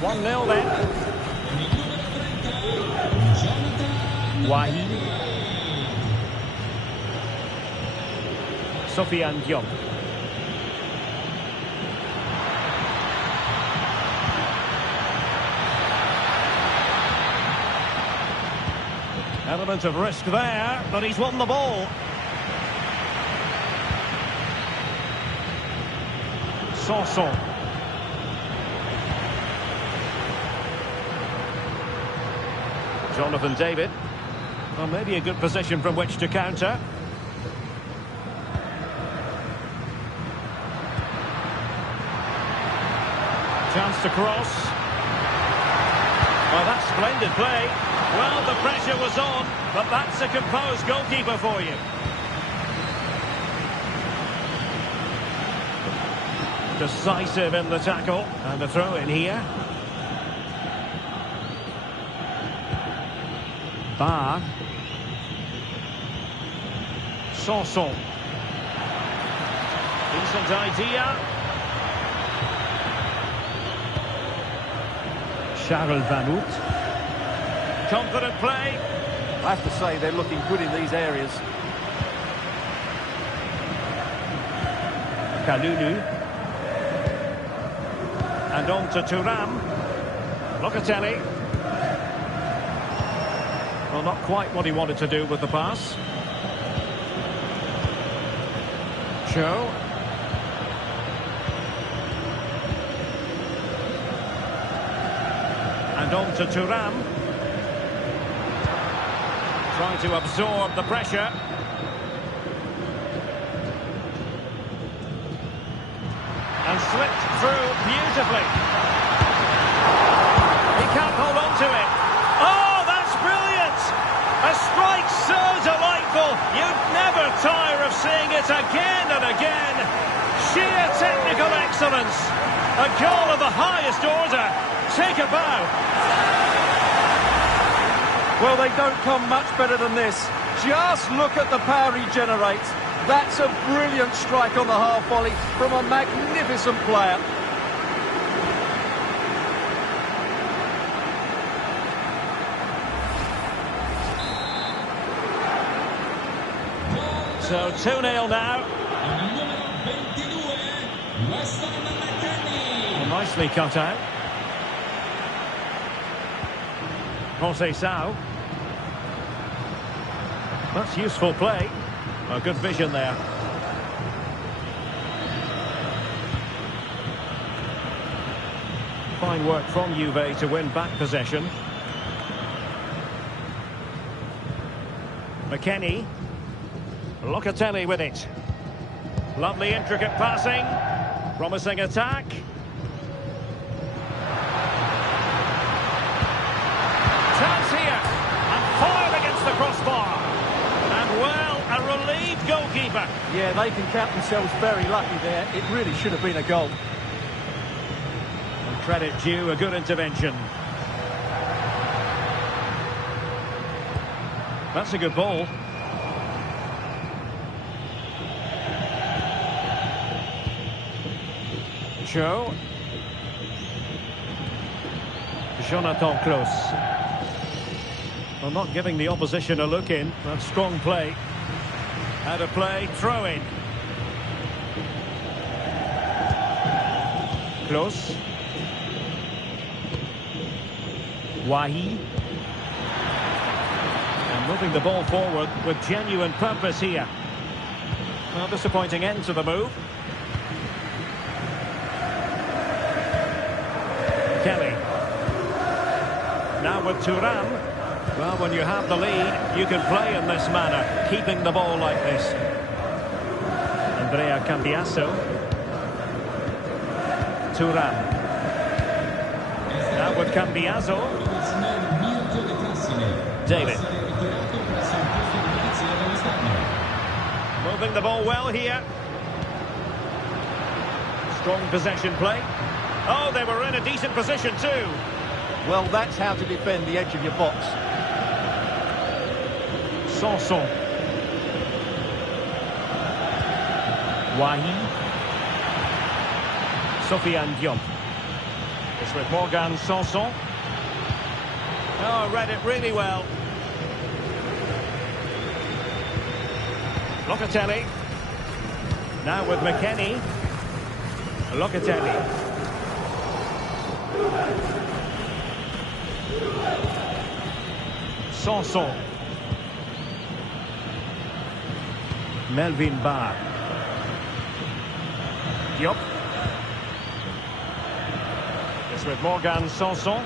One 0 then. Wahi. Sofiane Diop. Element of risk there, but he's won the ball. Sanson. Jonathan David. Well, maybe a good position from which to counter. Chance to cross. Well, that's splendid play. Well, the pressure was on, but that's a composed goalkeeper for you. Decisive in the tackle. And the throw in here. Bar. Sanson. Decent idea. Charles Van Hout. Confident play. I have to say they're looking good in these areas. Kalulu. And on to Thuram. Locatelli. Well, not quite what he wanted to do with the pass. Cho. And on to Thuram. Trying to absorb the pressure. And slipped through beautifully. He can't hold on to it. Oh, that's brilliant! A strike so delightful. You'd never tire of seeing it again and again. Sheer technical excellence. A goal of the highest order. Take a bow. Well, they don't come much better than this. Just look at the power he generates. That's a brilliant strike on the half volley from a magnificent player. So 2-0 now. Well, nicely cut out. Conceição. That's useful play. A good vision there. Fine work from Juve to win back possession. McKennie. Locatelli with it. Lovely intricate passing. Promising attack. Chance here. And fired against the crossbar. And well, a relieved goalkeeper. Yeah, they can count themselves very lucky there. It really should have been a goal. And credit due, a good intervention. That's a good ball. Cho. Jonathan Klaus. Well, not giving the opposition a look in. That's strong play. Out of play, throw in. Klaus. Wahi. And moving the ball forward with genuine purpose here. Well, disappointing end to the move. Kelly. Now with Thuram. Well, when you have the lead, you can play in this manner, keeping the ball like this. Andrea Cambiasso. Thuram. Now with Cambiasso. David. Moving the ball well here. Strong possession play. Oh, they were in a decent position too. Well, that's how to defend the edge of your box. Sanson. Wahi. Sofiane Diop. It's with Morgan Sanson. Oh, read it really well. Locatelli. Now with McKennie. Locatelli. Sanson. Melvin Barr. Diop. It's with Morgan Sanson.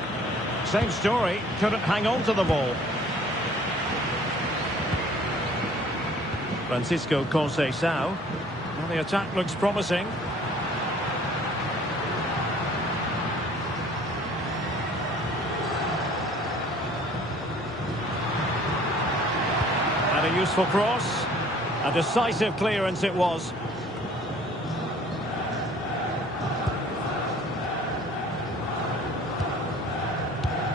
Same story, couldn't hang on to the ball. Francisco Conceição. Well, the attack looks promising. Useful cross. A decisive clearance it was.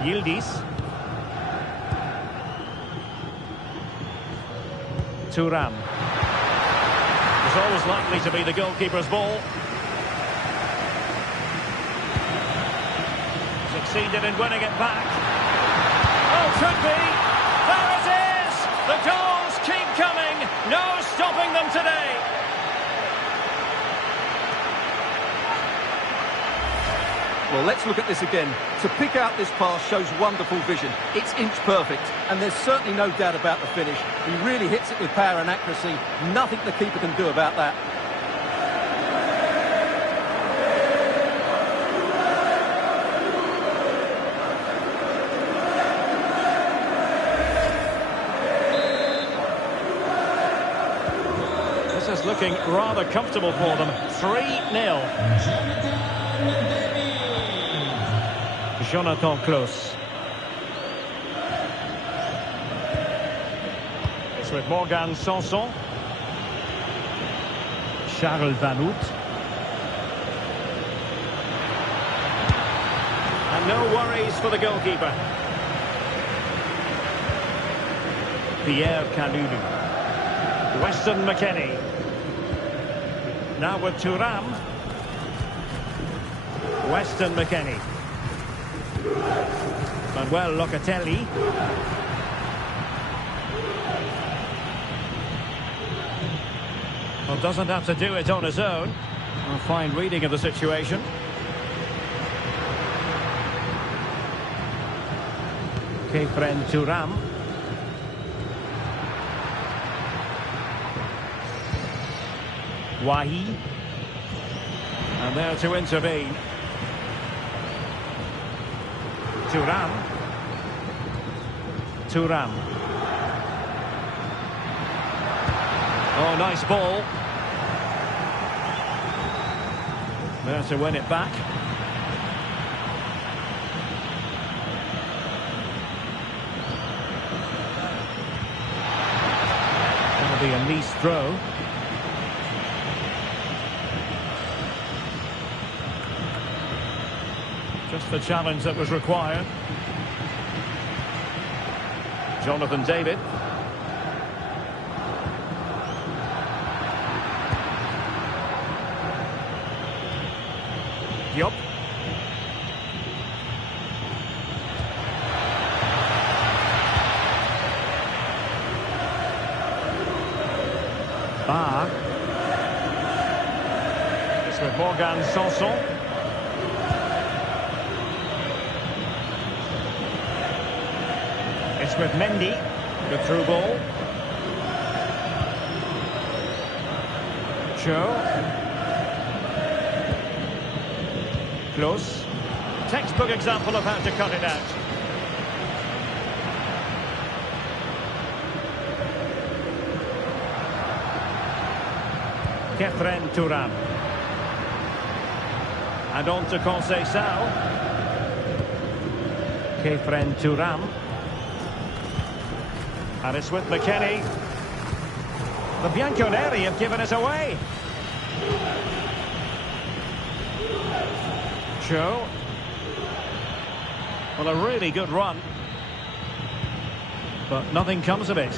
Yildiz. Thuram. It's always likely to be the goalkeeper's ball. Succeeded in winning it back. Oh, could be. There it is! The goals keep coming. No stopping them today. Well, let's look at this again. To pick out this pass shows wonderful vision. It's inch perfect, and there's certainly no doubt about the finish. He really hits it with power and accuracy. Nothing the keeper can do about that. This is looking rather comfortable for them. 3-0. Jonathan Klaus. It's with Morgan Sanson. Charles Van Hout. And no worries for the goalkeeper. Pierre Kalulu. Weston McKennie. Now with Thuram. Weston McKennie. Manuel Locatelli. Well, doesn't have to do it on his own. A fine reading of the situation. Kefren Thuram. Wahi. And there to intervene. Thuram. Oh, nice ball. There to win it back. That'll be a Nice throw. Just the challenge that was required. Jonathan David. Diop. Bar. It's with Morgan Sanson. It's with Mendy, the through ball. Cho. Close. Textbook example of how to cut it out. Kefren Thuram. And on to Conceição. Kefren Thuram. And it's with McKennie. The Bianconeri have given it away. Cho. Well, a really good run. But nothing comes of it.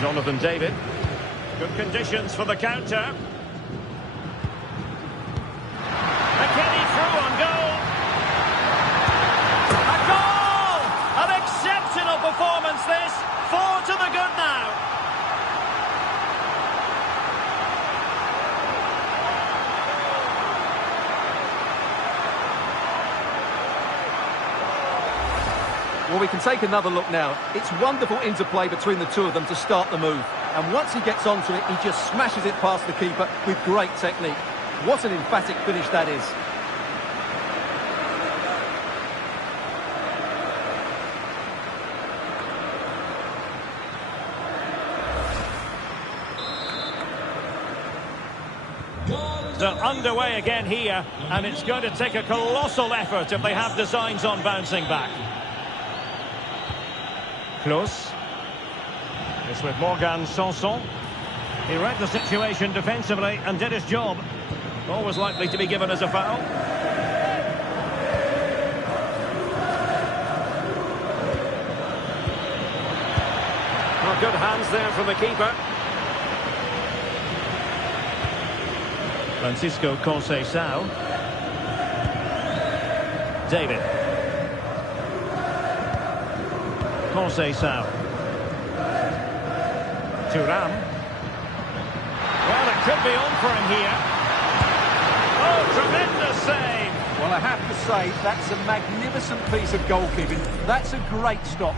Jonathan David. Good conditions for the counter. McKennie through on goal. A goal! An exceptional performance this. 4 to the good now. Well, we can take another look now. It's wonderful interplay between the two of them to start the move. And once he gets onto it, he just smashes it past the keeper with great technique. What an emphatic finish that is. They're underway again here, and it's going to take a colossal effort if they have designs on bouncing back. Close. It's with Morgan Sanson. He read the situation defensively and did his job. Always likely to be given as a foul. Well, good hands there from the keeper. Francisco Conceição. David. Conceição. Thuram. Well, it could be on for him here. Oh, tremendous save! Well, I have to say, that's a magnificent piece of goalkeeping. That's a great stop.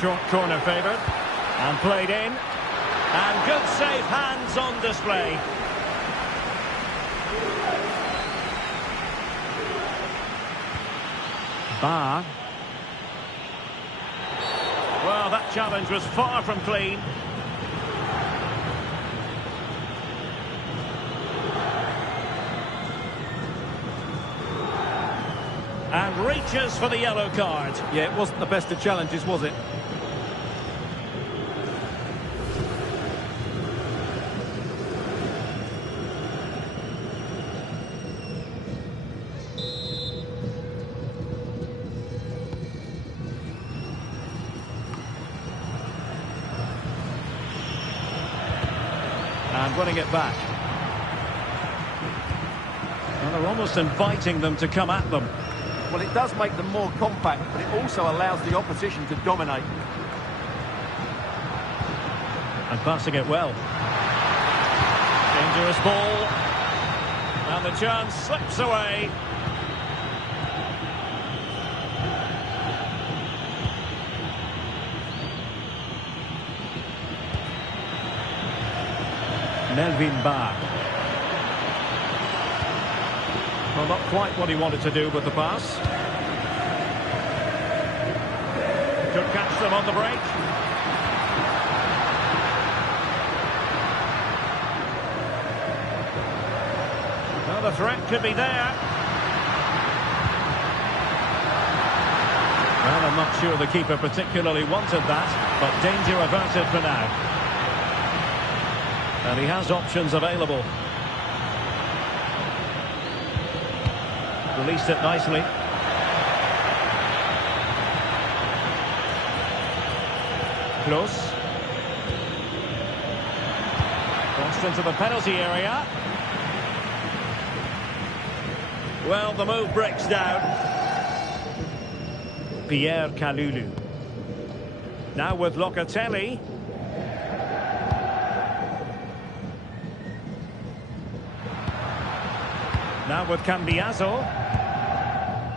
Short corner favoured. And played in. And good safe hands on display. Bar. Well, that challenge was far from clean. And reaches for the yellow card. Yeah, it wasn't the best of challenges, was it? And winning it back. Well, they're almost inviting them to come at them. Well, it does make them more compact, but it also allows the opposition to dominate. And passing it well. Dangerous ball. And the chance slips away. Melvin Bar. Well, not quite what he wanted to do with the pass. Could catch them on the break. Well, the threat could be there. Well, I'm not sure the keeper particularly wanted that, but danger averted for now. And he has options available. Released it nicely. Close. Crossed into the penalty area. Well, the move breaks down. Pierre Kalulu. Now with Locatelli. Now with Cambiaso.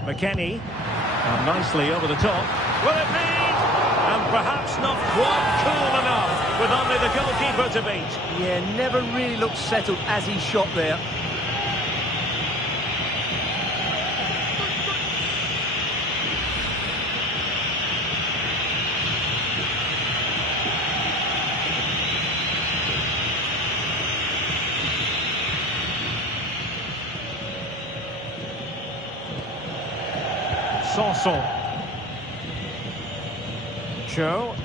McKennie. And nicely over the top. Will it be? And perhaps not quite cool enough with only the goalkeeper to beat. Yeah, never really looked settled as he shot there. Sanson. Cho.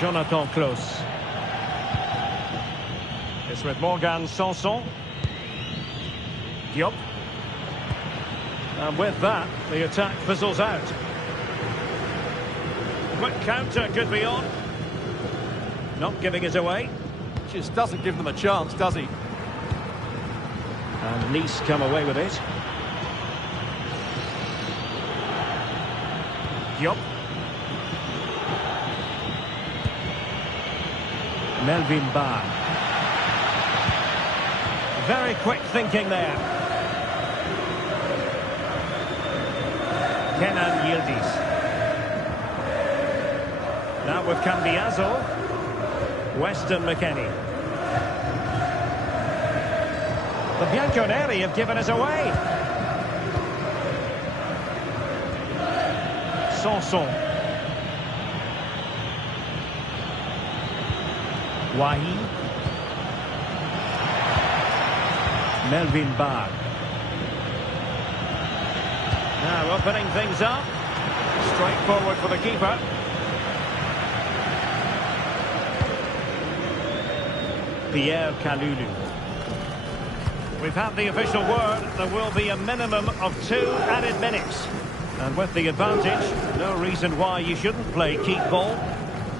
Jonathan Close. It's with Morgan Sanson. Diop. And with that, the attack fizzles out. Quick counter could be on. Not giving it away. Just doesn't give them a chance, does he? And Nice come away with it. Diop. Melvin Bar. Very quick thinking there. Kenan Yildiz. Now with Cambiaso. Weston McKennie. The Bianconeri have given us away. Sanson. Wahi. Melvin Barr. Now opening things up. Straight forward for the keeper. Pierre Kalulu. We've had the official word. There will be a minimum of 2 added minutes. And with the advantage, no reason why you shouldn't play keep ball.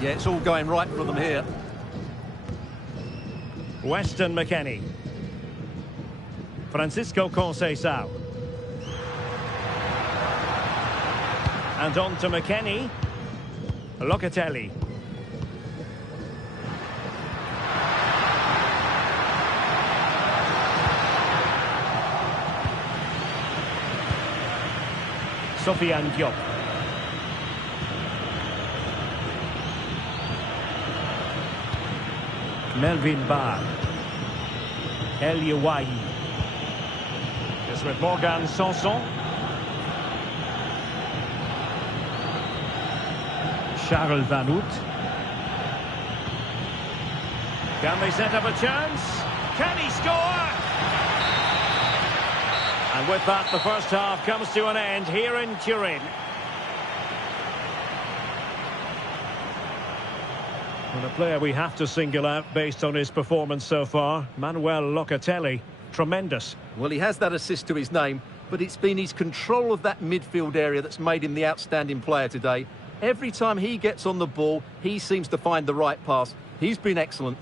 Yeah, it's all going right for them here. Weston McKennie. Francisco Conceição. And on to McKennie. Locatelli. Sofiane Diop. Melvin Barr. El Yawahi. Is with Morgan Sanson. Charles Van Hout. Can they set up a chance? Can he score? And with that, the first half comes to an end here in Turin. And a player we have to single out based on his performance so far, Manuel Locatelli. Tremendous. Well, he has that assist to his name, but it's been his control of that midfield area that's made him the outstanding player today. Every time he gets on the ball, he seems to find the right pass. He's been excellent.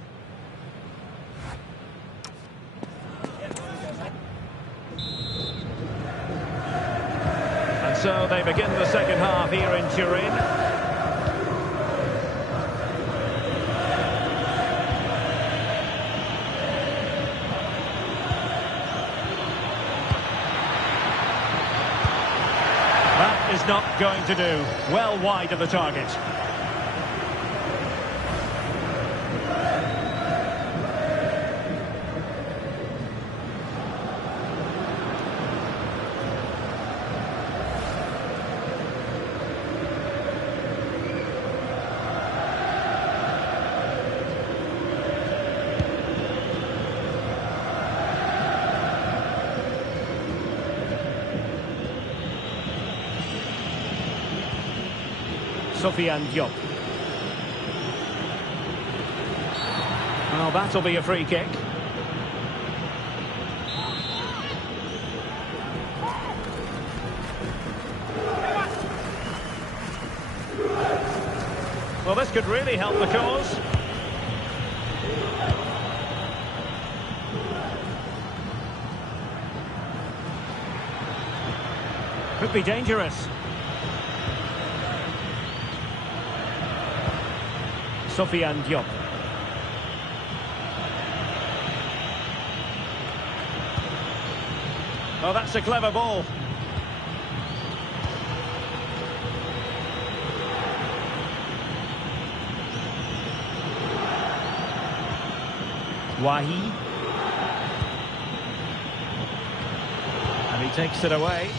And so they begin the second half here in Turin. Is not going to do. Well wide of the target. Sofiane Diop. Well, that'll be a free kick. Well, this could really help the cause. Could be dangerous. Sofiane Diop. Oh, that's a clever ball. Wahi. And he takes it away.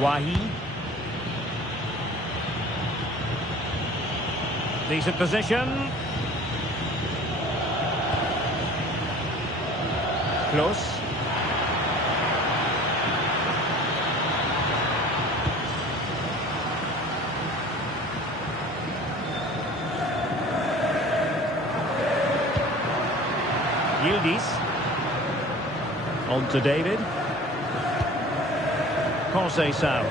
Wahi. Decent position. Close. Yildiz. On to David. Conceição.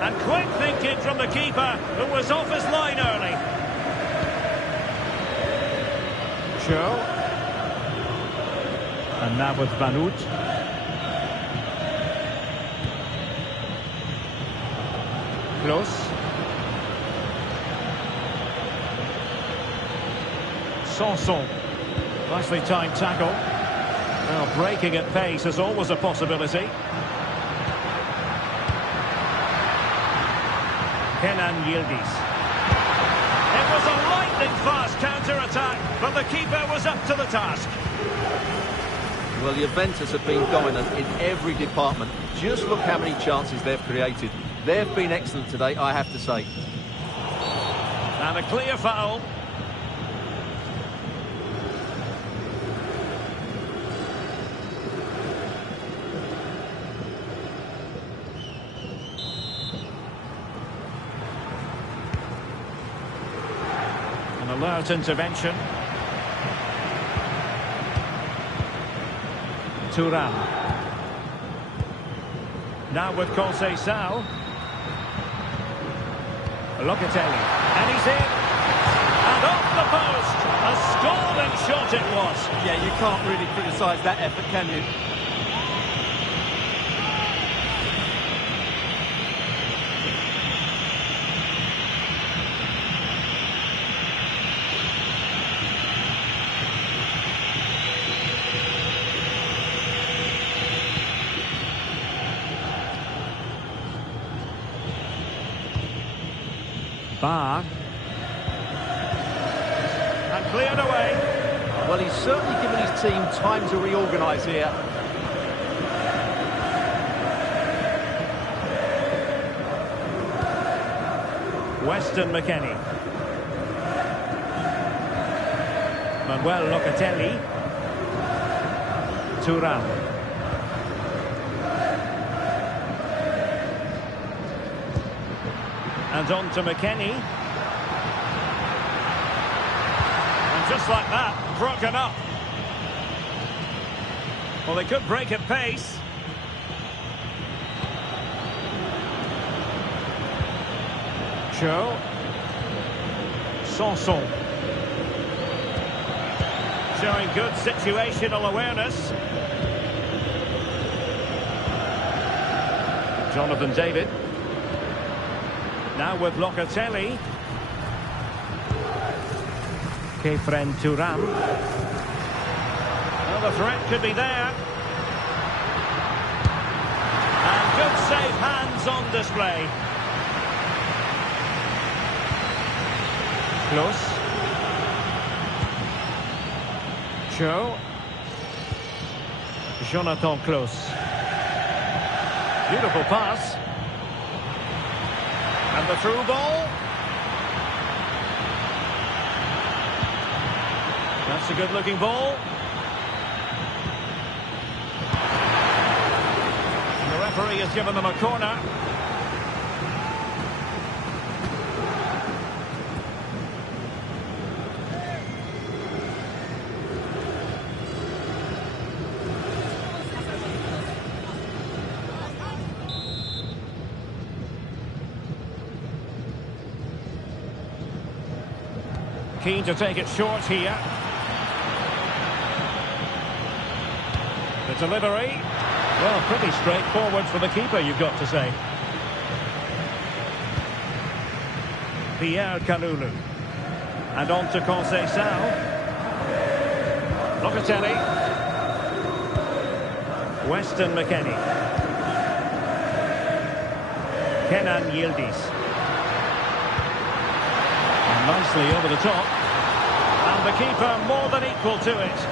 And quick thinking from the keeper, who was off his line early. Joe. And now with Van Hout. Close. Sanson. Nicely timed tackle. Well, breaking at pace is always a possibility. Kenan Yildiz. It was a light lightning-fast counter-attack, but the keeper was up to the task. Well, Juventus have been dominant in every department. Just look how many chances they've created. They've been excellent today, I have to say. And a clear foul. An alert intervention. Thuram. Now with Conceição. Locatelli. And he's in. And off the post. A scalding shot it was. Yeah, you can't really criticise that effort, can you? Bar. And cleared away. Well, he's certainly given his team time to reorganise here. Weston McKennie. Manuel Locatelli. Thuram. And on to McKennie. And just like that, broken up. Well, they could break at pace. Cho. Sanson. Showing good situational awareness. Jonathan David. Now with Locatelli. Kefren Thuram. Well, the threat could be there. And good safe hands on display. Close. Cho. Jonathan Close. Beautiful pass. And the through ball. That's a good-looking ball. And the referee has given them a corner. Keen to take it short here. The delivery. Well, pretty straightforward for the keeper, you've got to say. Pierre Kalulu. And on to Conceição. Locatelli. Weston McKennie. Kenan Yildiz. Nicely over the top. And the keeper more than equal to it.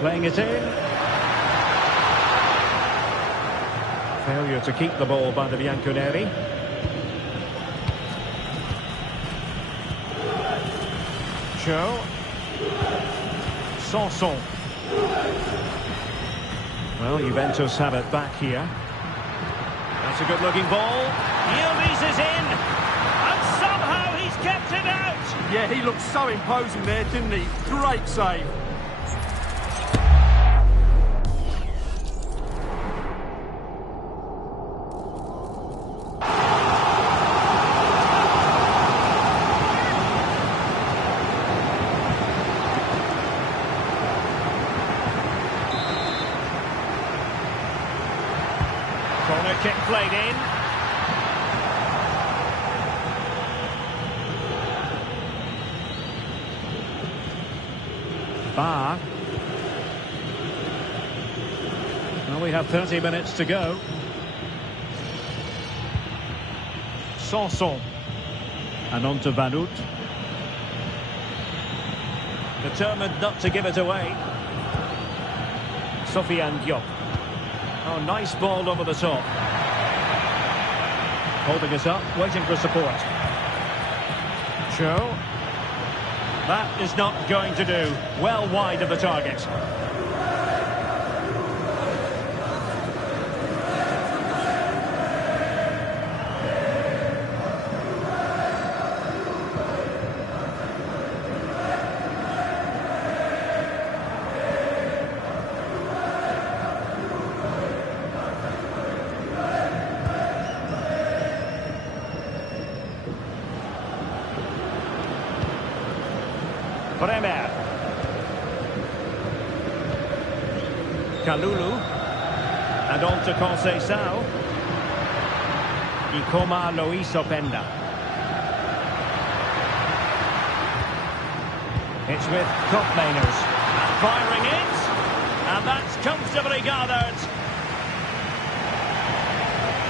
Playing it in. Failure to keep the ball by the Bianconeri. Cho. Sanson. Well, Juventus have it back here. That's a good-looking ball. Yildiz is in. And somehow he's kept it out. Yeah, he looked so imposing there, didn't he? Great save. Corner kick played in. Well, we have 30 minutes to go. Sanson. And on to Vanut. Determined not to give it away. Sofiane Diop. Oh, nice ball over the top. Holding us up, waiting for support. Cho. That is not going to do. Well wide of the target. Bremer. Kalulu. And on to Conceição. Ikoma Lois Openda. It's with Koopmeiners. And firing it. And that's comfortably gathered.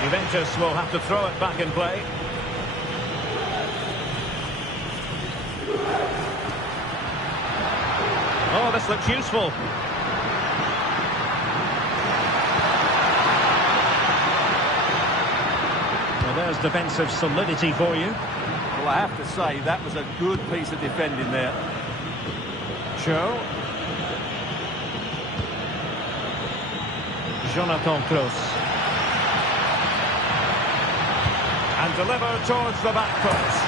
Juventus will have to throw it back in play. Oh, this looks useful. Well, there's defensive solidity for you. Well, I have to say, that was a good piece of defending there. Cho. Jonathan Klaus. And delivered towards the back post.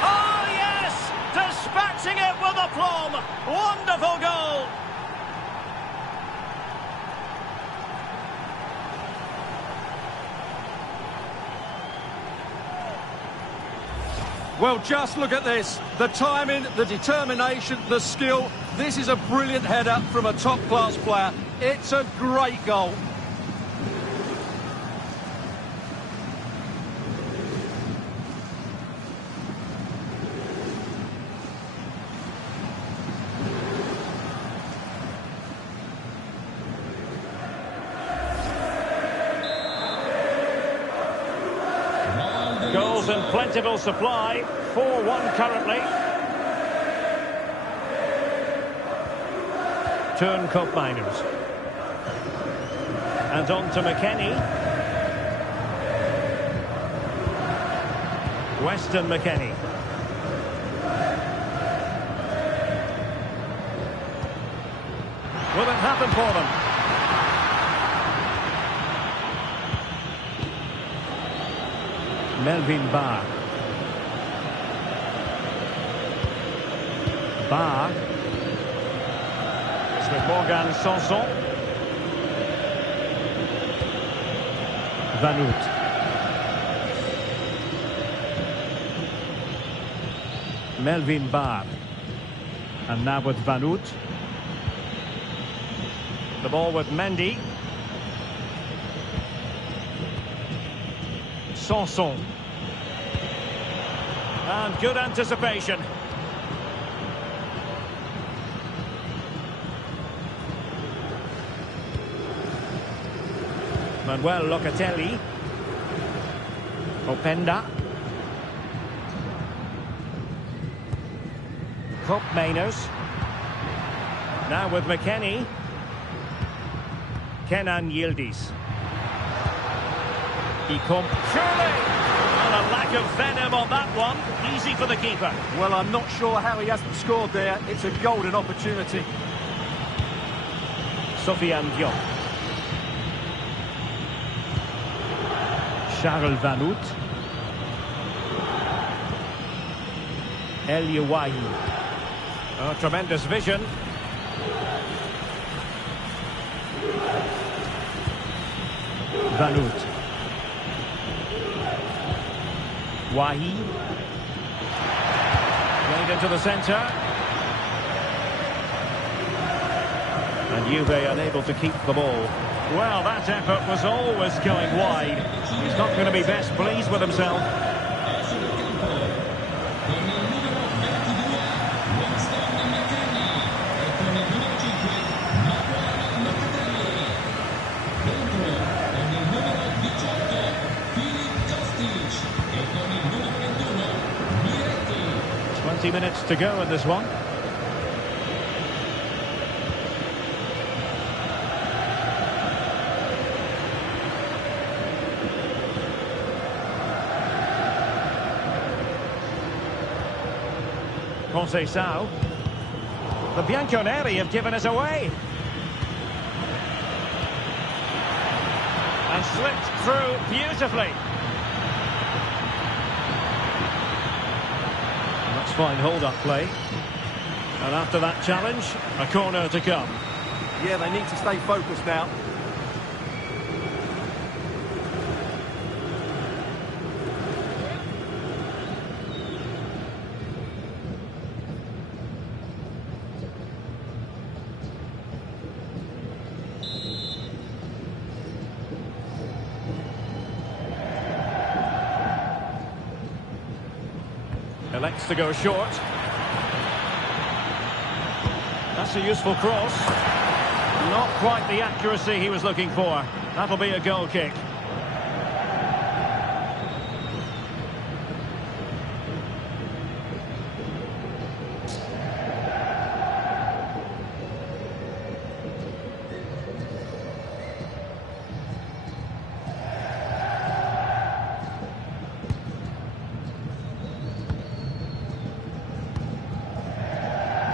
Oh, yes! Dispatching it with aplomb. Wonderful goal. Well, just look at this. The timing, the determination, the skill. This is a brilliant header from a top-class player. It's a great goal. Goals in plentiful supply. 4-1 currently. Turn Koopmeiners. And on to McKennie. Weston McKennie. Will it happen for them? Melvin Barr. Barr. It's with Morgan Sanson. Vanut. Melvin Barr. And now with Vanut. The ball with Mendy. Sanson. And good anticipation. Manuel Locatelli. Openda. Koopmeiners. Now with McKennie. Kenan Yildiz. Surely! And a lack of venom on that one. Easy for the keeper. Well, I'm not sure how he hasn't scored there. It's a golden opportunity. Sofiane Diop. Charles Vanut. El Yawahi. Oh, tremendous vision. Vanut. Wahi. Played into the centre. And Juve unable to keep the ball. Well, that effort was always going wide. He's not going to be best pleased with himself. 20 minutes to go in this one. Conceição. The Bianconeri have given us away. And slipped through beautifully. And that's fine hold-up play. And after that challenge, a corner to come. Yeah, they need to stay focused now. Elects to go short. That's a useful cross. Not quite the accuracy he was looking for. That'll be a goal kick.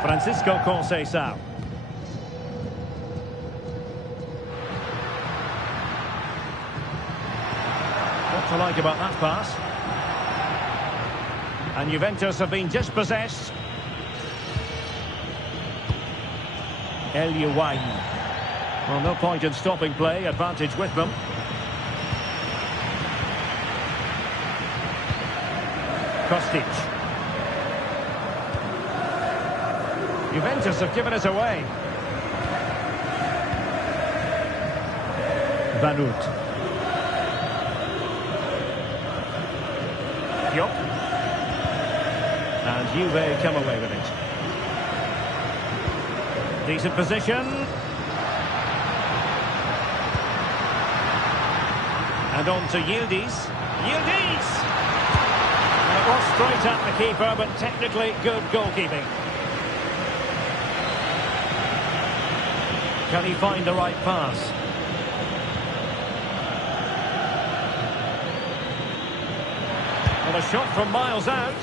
Francisco Conceição. What to like about that pass? And Juventus have been dispossessed. El Yuwain. Well, no point in stopping play. Advantage with them. Kostic. Juventus have given us away. Vanut. Diop. And Juve come away with it. Decent position. And on to Yildiz. Yildiz! And it was straight at the keeper, but technically good goalkeeping. Can he find the right pass? Well, a shot from miles out.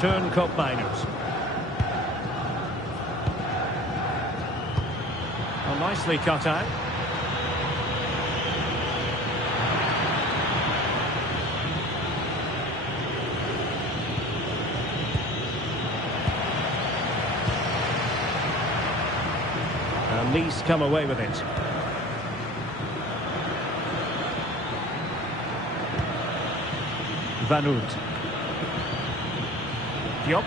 Turn Koopmeiners. Well, nicely cut out. Nice come away with it. Vanut. Diop.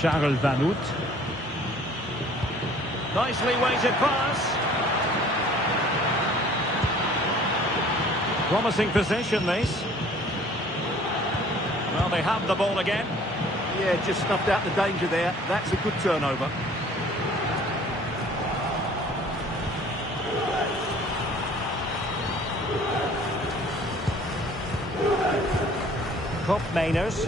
Charles Vanut. Nicely weighted pass. Promising position, this. Well, they have the ball again. Yeah, just snuffed out the danger there. That's a good turnover. Koopmeiners.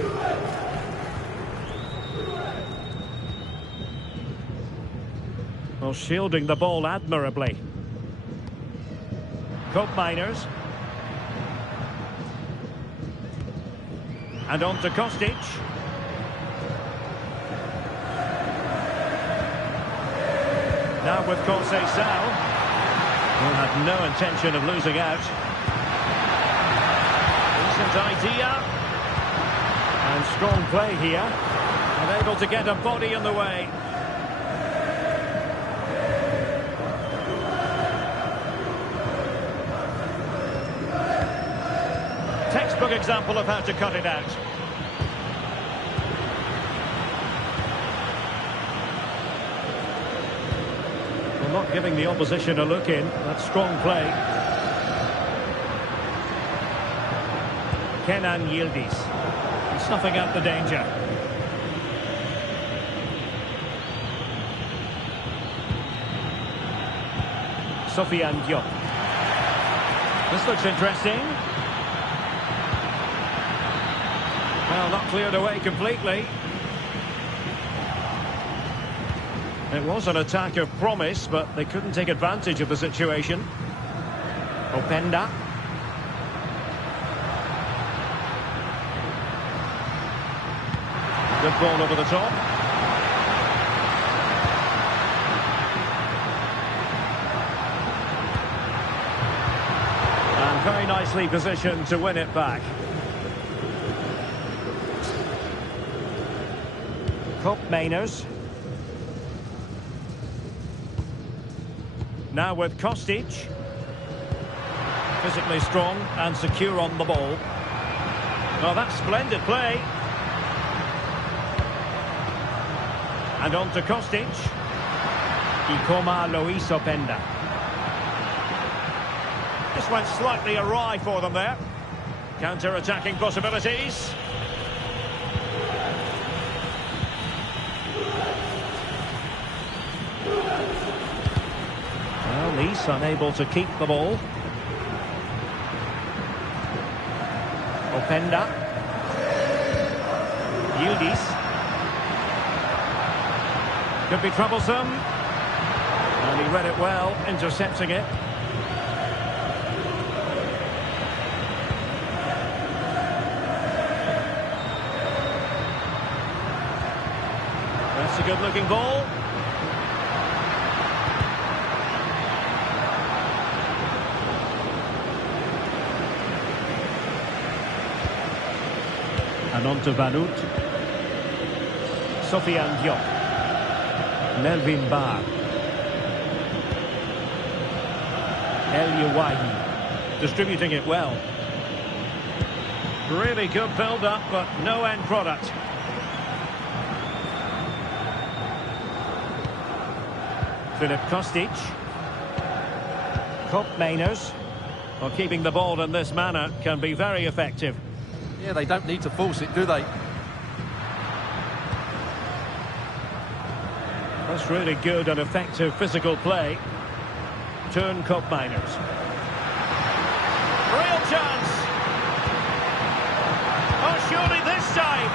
Well, shielding the ball admirably. Koopmeiners. And on to Kostic. Now with Conceição. Who had no intention of losing out. Decent idea. And strong play here. And able to get a body in the way. Textbook example of how to cut it out. Well, not giving the opposition a look in. That's strong play. Kenan Yildiz. Snuffing out the danger. Sofiane Diop. This looks interesting. Well, not cleared away completely. It was an attack of promise, but they couldn't take advantage of the situation. Openda. Good ball over the top. And very nicely positioned to win it back. Cup Mainers. Now with Kostic. Physically strong and secure on the ball. Well, that's splendid play. And on to Kostic. Ikoma Luis Openda. Just went slightly awry for them there. Counter-attacking possibilities. Well, Nice unable to keep the ball. Openda. Yildiz. Could be troublesome. And he read it well, intercepting it. That's a good-looking ball. And on to Vanut. Sofiane Diop. Melvin Barr. El Yawahi. Distributing it well. Really good build-up, but no end product. Filip Kostic. Cup Mainers. Well, keeping the ball in this manner can be very effective. Yeah, they don't need to force it, do they? That's really good and effective physical play. Turn Cup Mainers. Real chance. Oh, surely this time.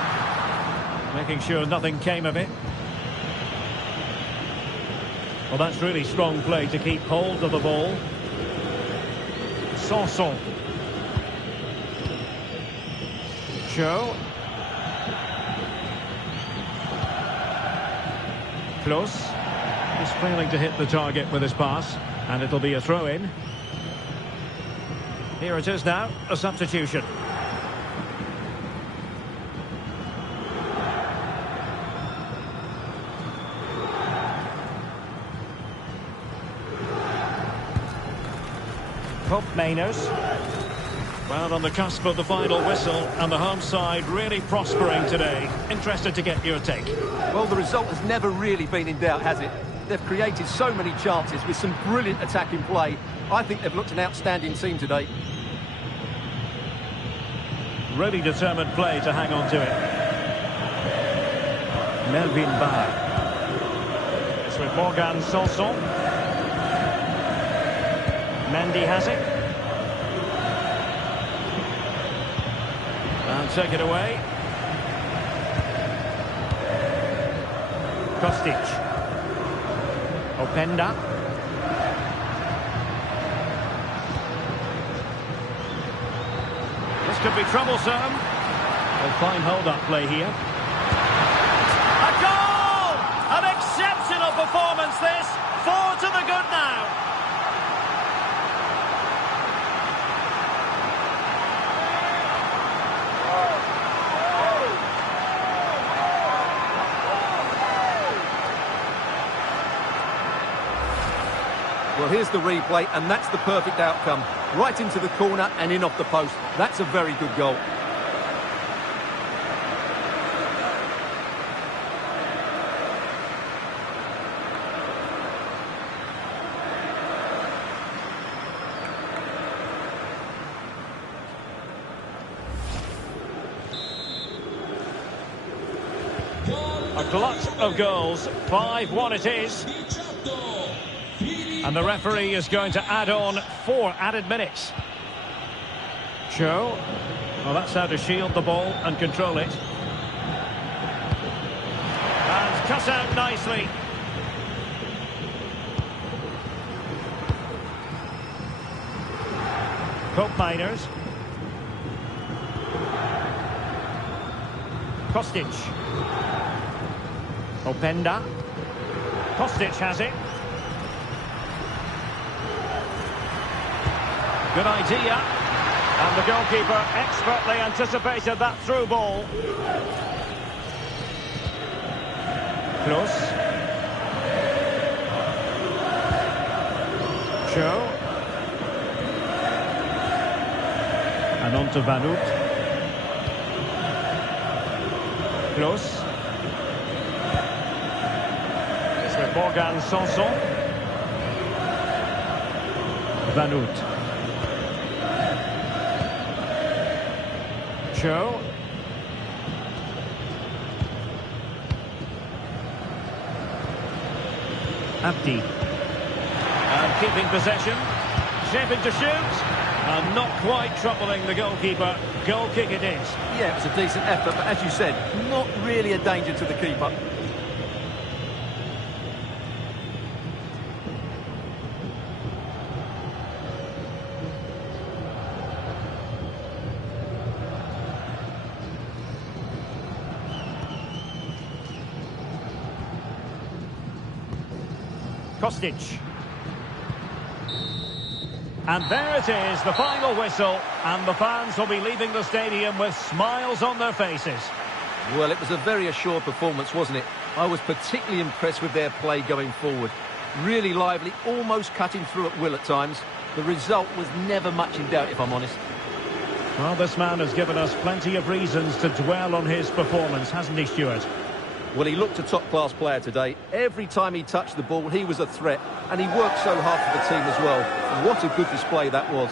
Making sure nothing came of it. Well, that's really strong play to keep hold of the ball. Sanson. Joe. Close. He's failing to hit the target with his pass, and it'll be a throw-in. Here it is now, a substitution. Cup Mainers. Well, on the cusp of the final whistle, and the home side really prospering today. Interested to get your take. Well, the result has never really been in doubt, has it? They've created so many chances with some brilliant attacking play. I think they've looked an outstanding team today. Really determined play to hang on to it. Melvin Barr. It's with Morgan Sanson. Mendy has it. And take it away. Kostic. Openda. This could be troublesome. A fine hold-up play here. A goal! An exceptional performance this. 4 to the good now. Well, here's the replay, and that's the perfect outcome. Right into the corner and in off the post. That's a very good goal. A glut of goals. 5-1 it is. And the referee is going to add on 4 added minutes. Cho. Well, that's how to shield the ball and control it. And cut out nicely. Cope Miners. Kostic. Openda. Kostic has it. Good idea. And the goalkeeper expertly anticipated that through ball. Close. Cho. And on to Vanut. Close. It's with Morgan Sanson. Vanut. Cho. Abdi. And keeping possession. Shaping to shoot. And not quite troubling the goalkeeper. Goal kick it is. Yeah, it was a decent effort, but as you said, not really a danger to the keeper. Kostic. And there it is, the final whistle, and the fans will be leaving the stadium with smiles on their faces. Well, it was a very assured performance, wasn't it? I was particularly impressed with their play going forward. Really lively, almost cutting through at will at times. The result was never much in doubt, if I'm honest. Well, this man has given us plenty of reasons to dwell on his performance, hasn't he, Stuart? Well, he looked a top-class player today. Every time he touched the ball, he was a threat. And he worked so hard for the team as well. What a good display that was.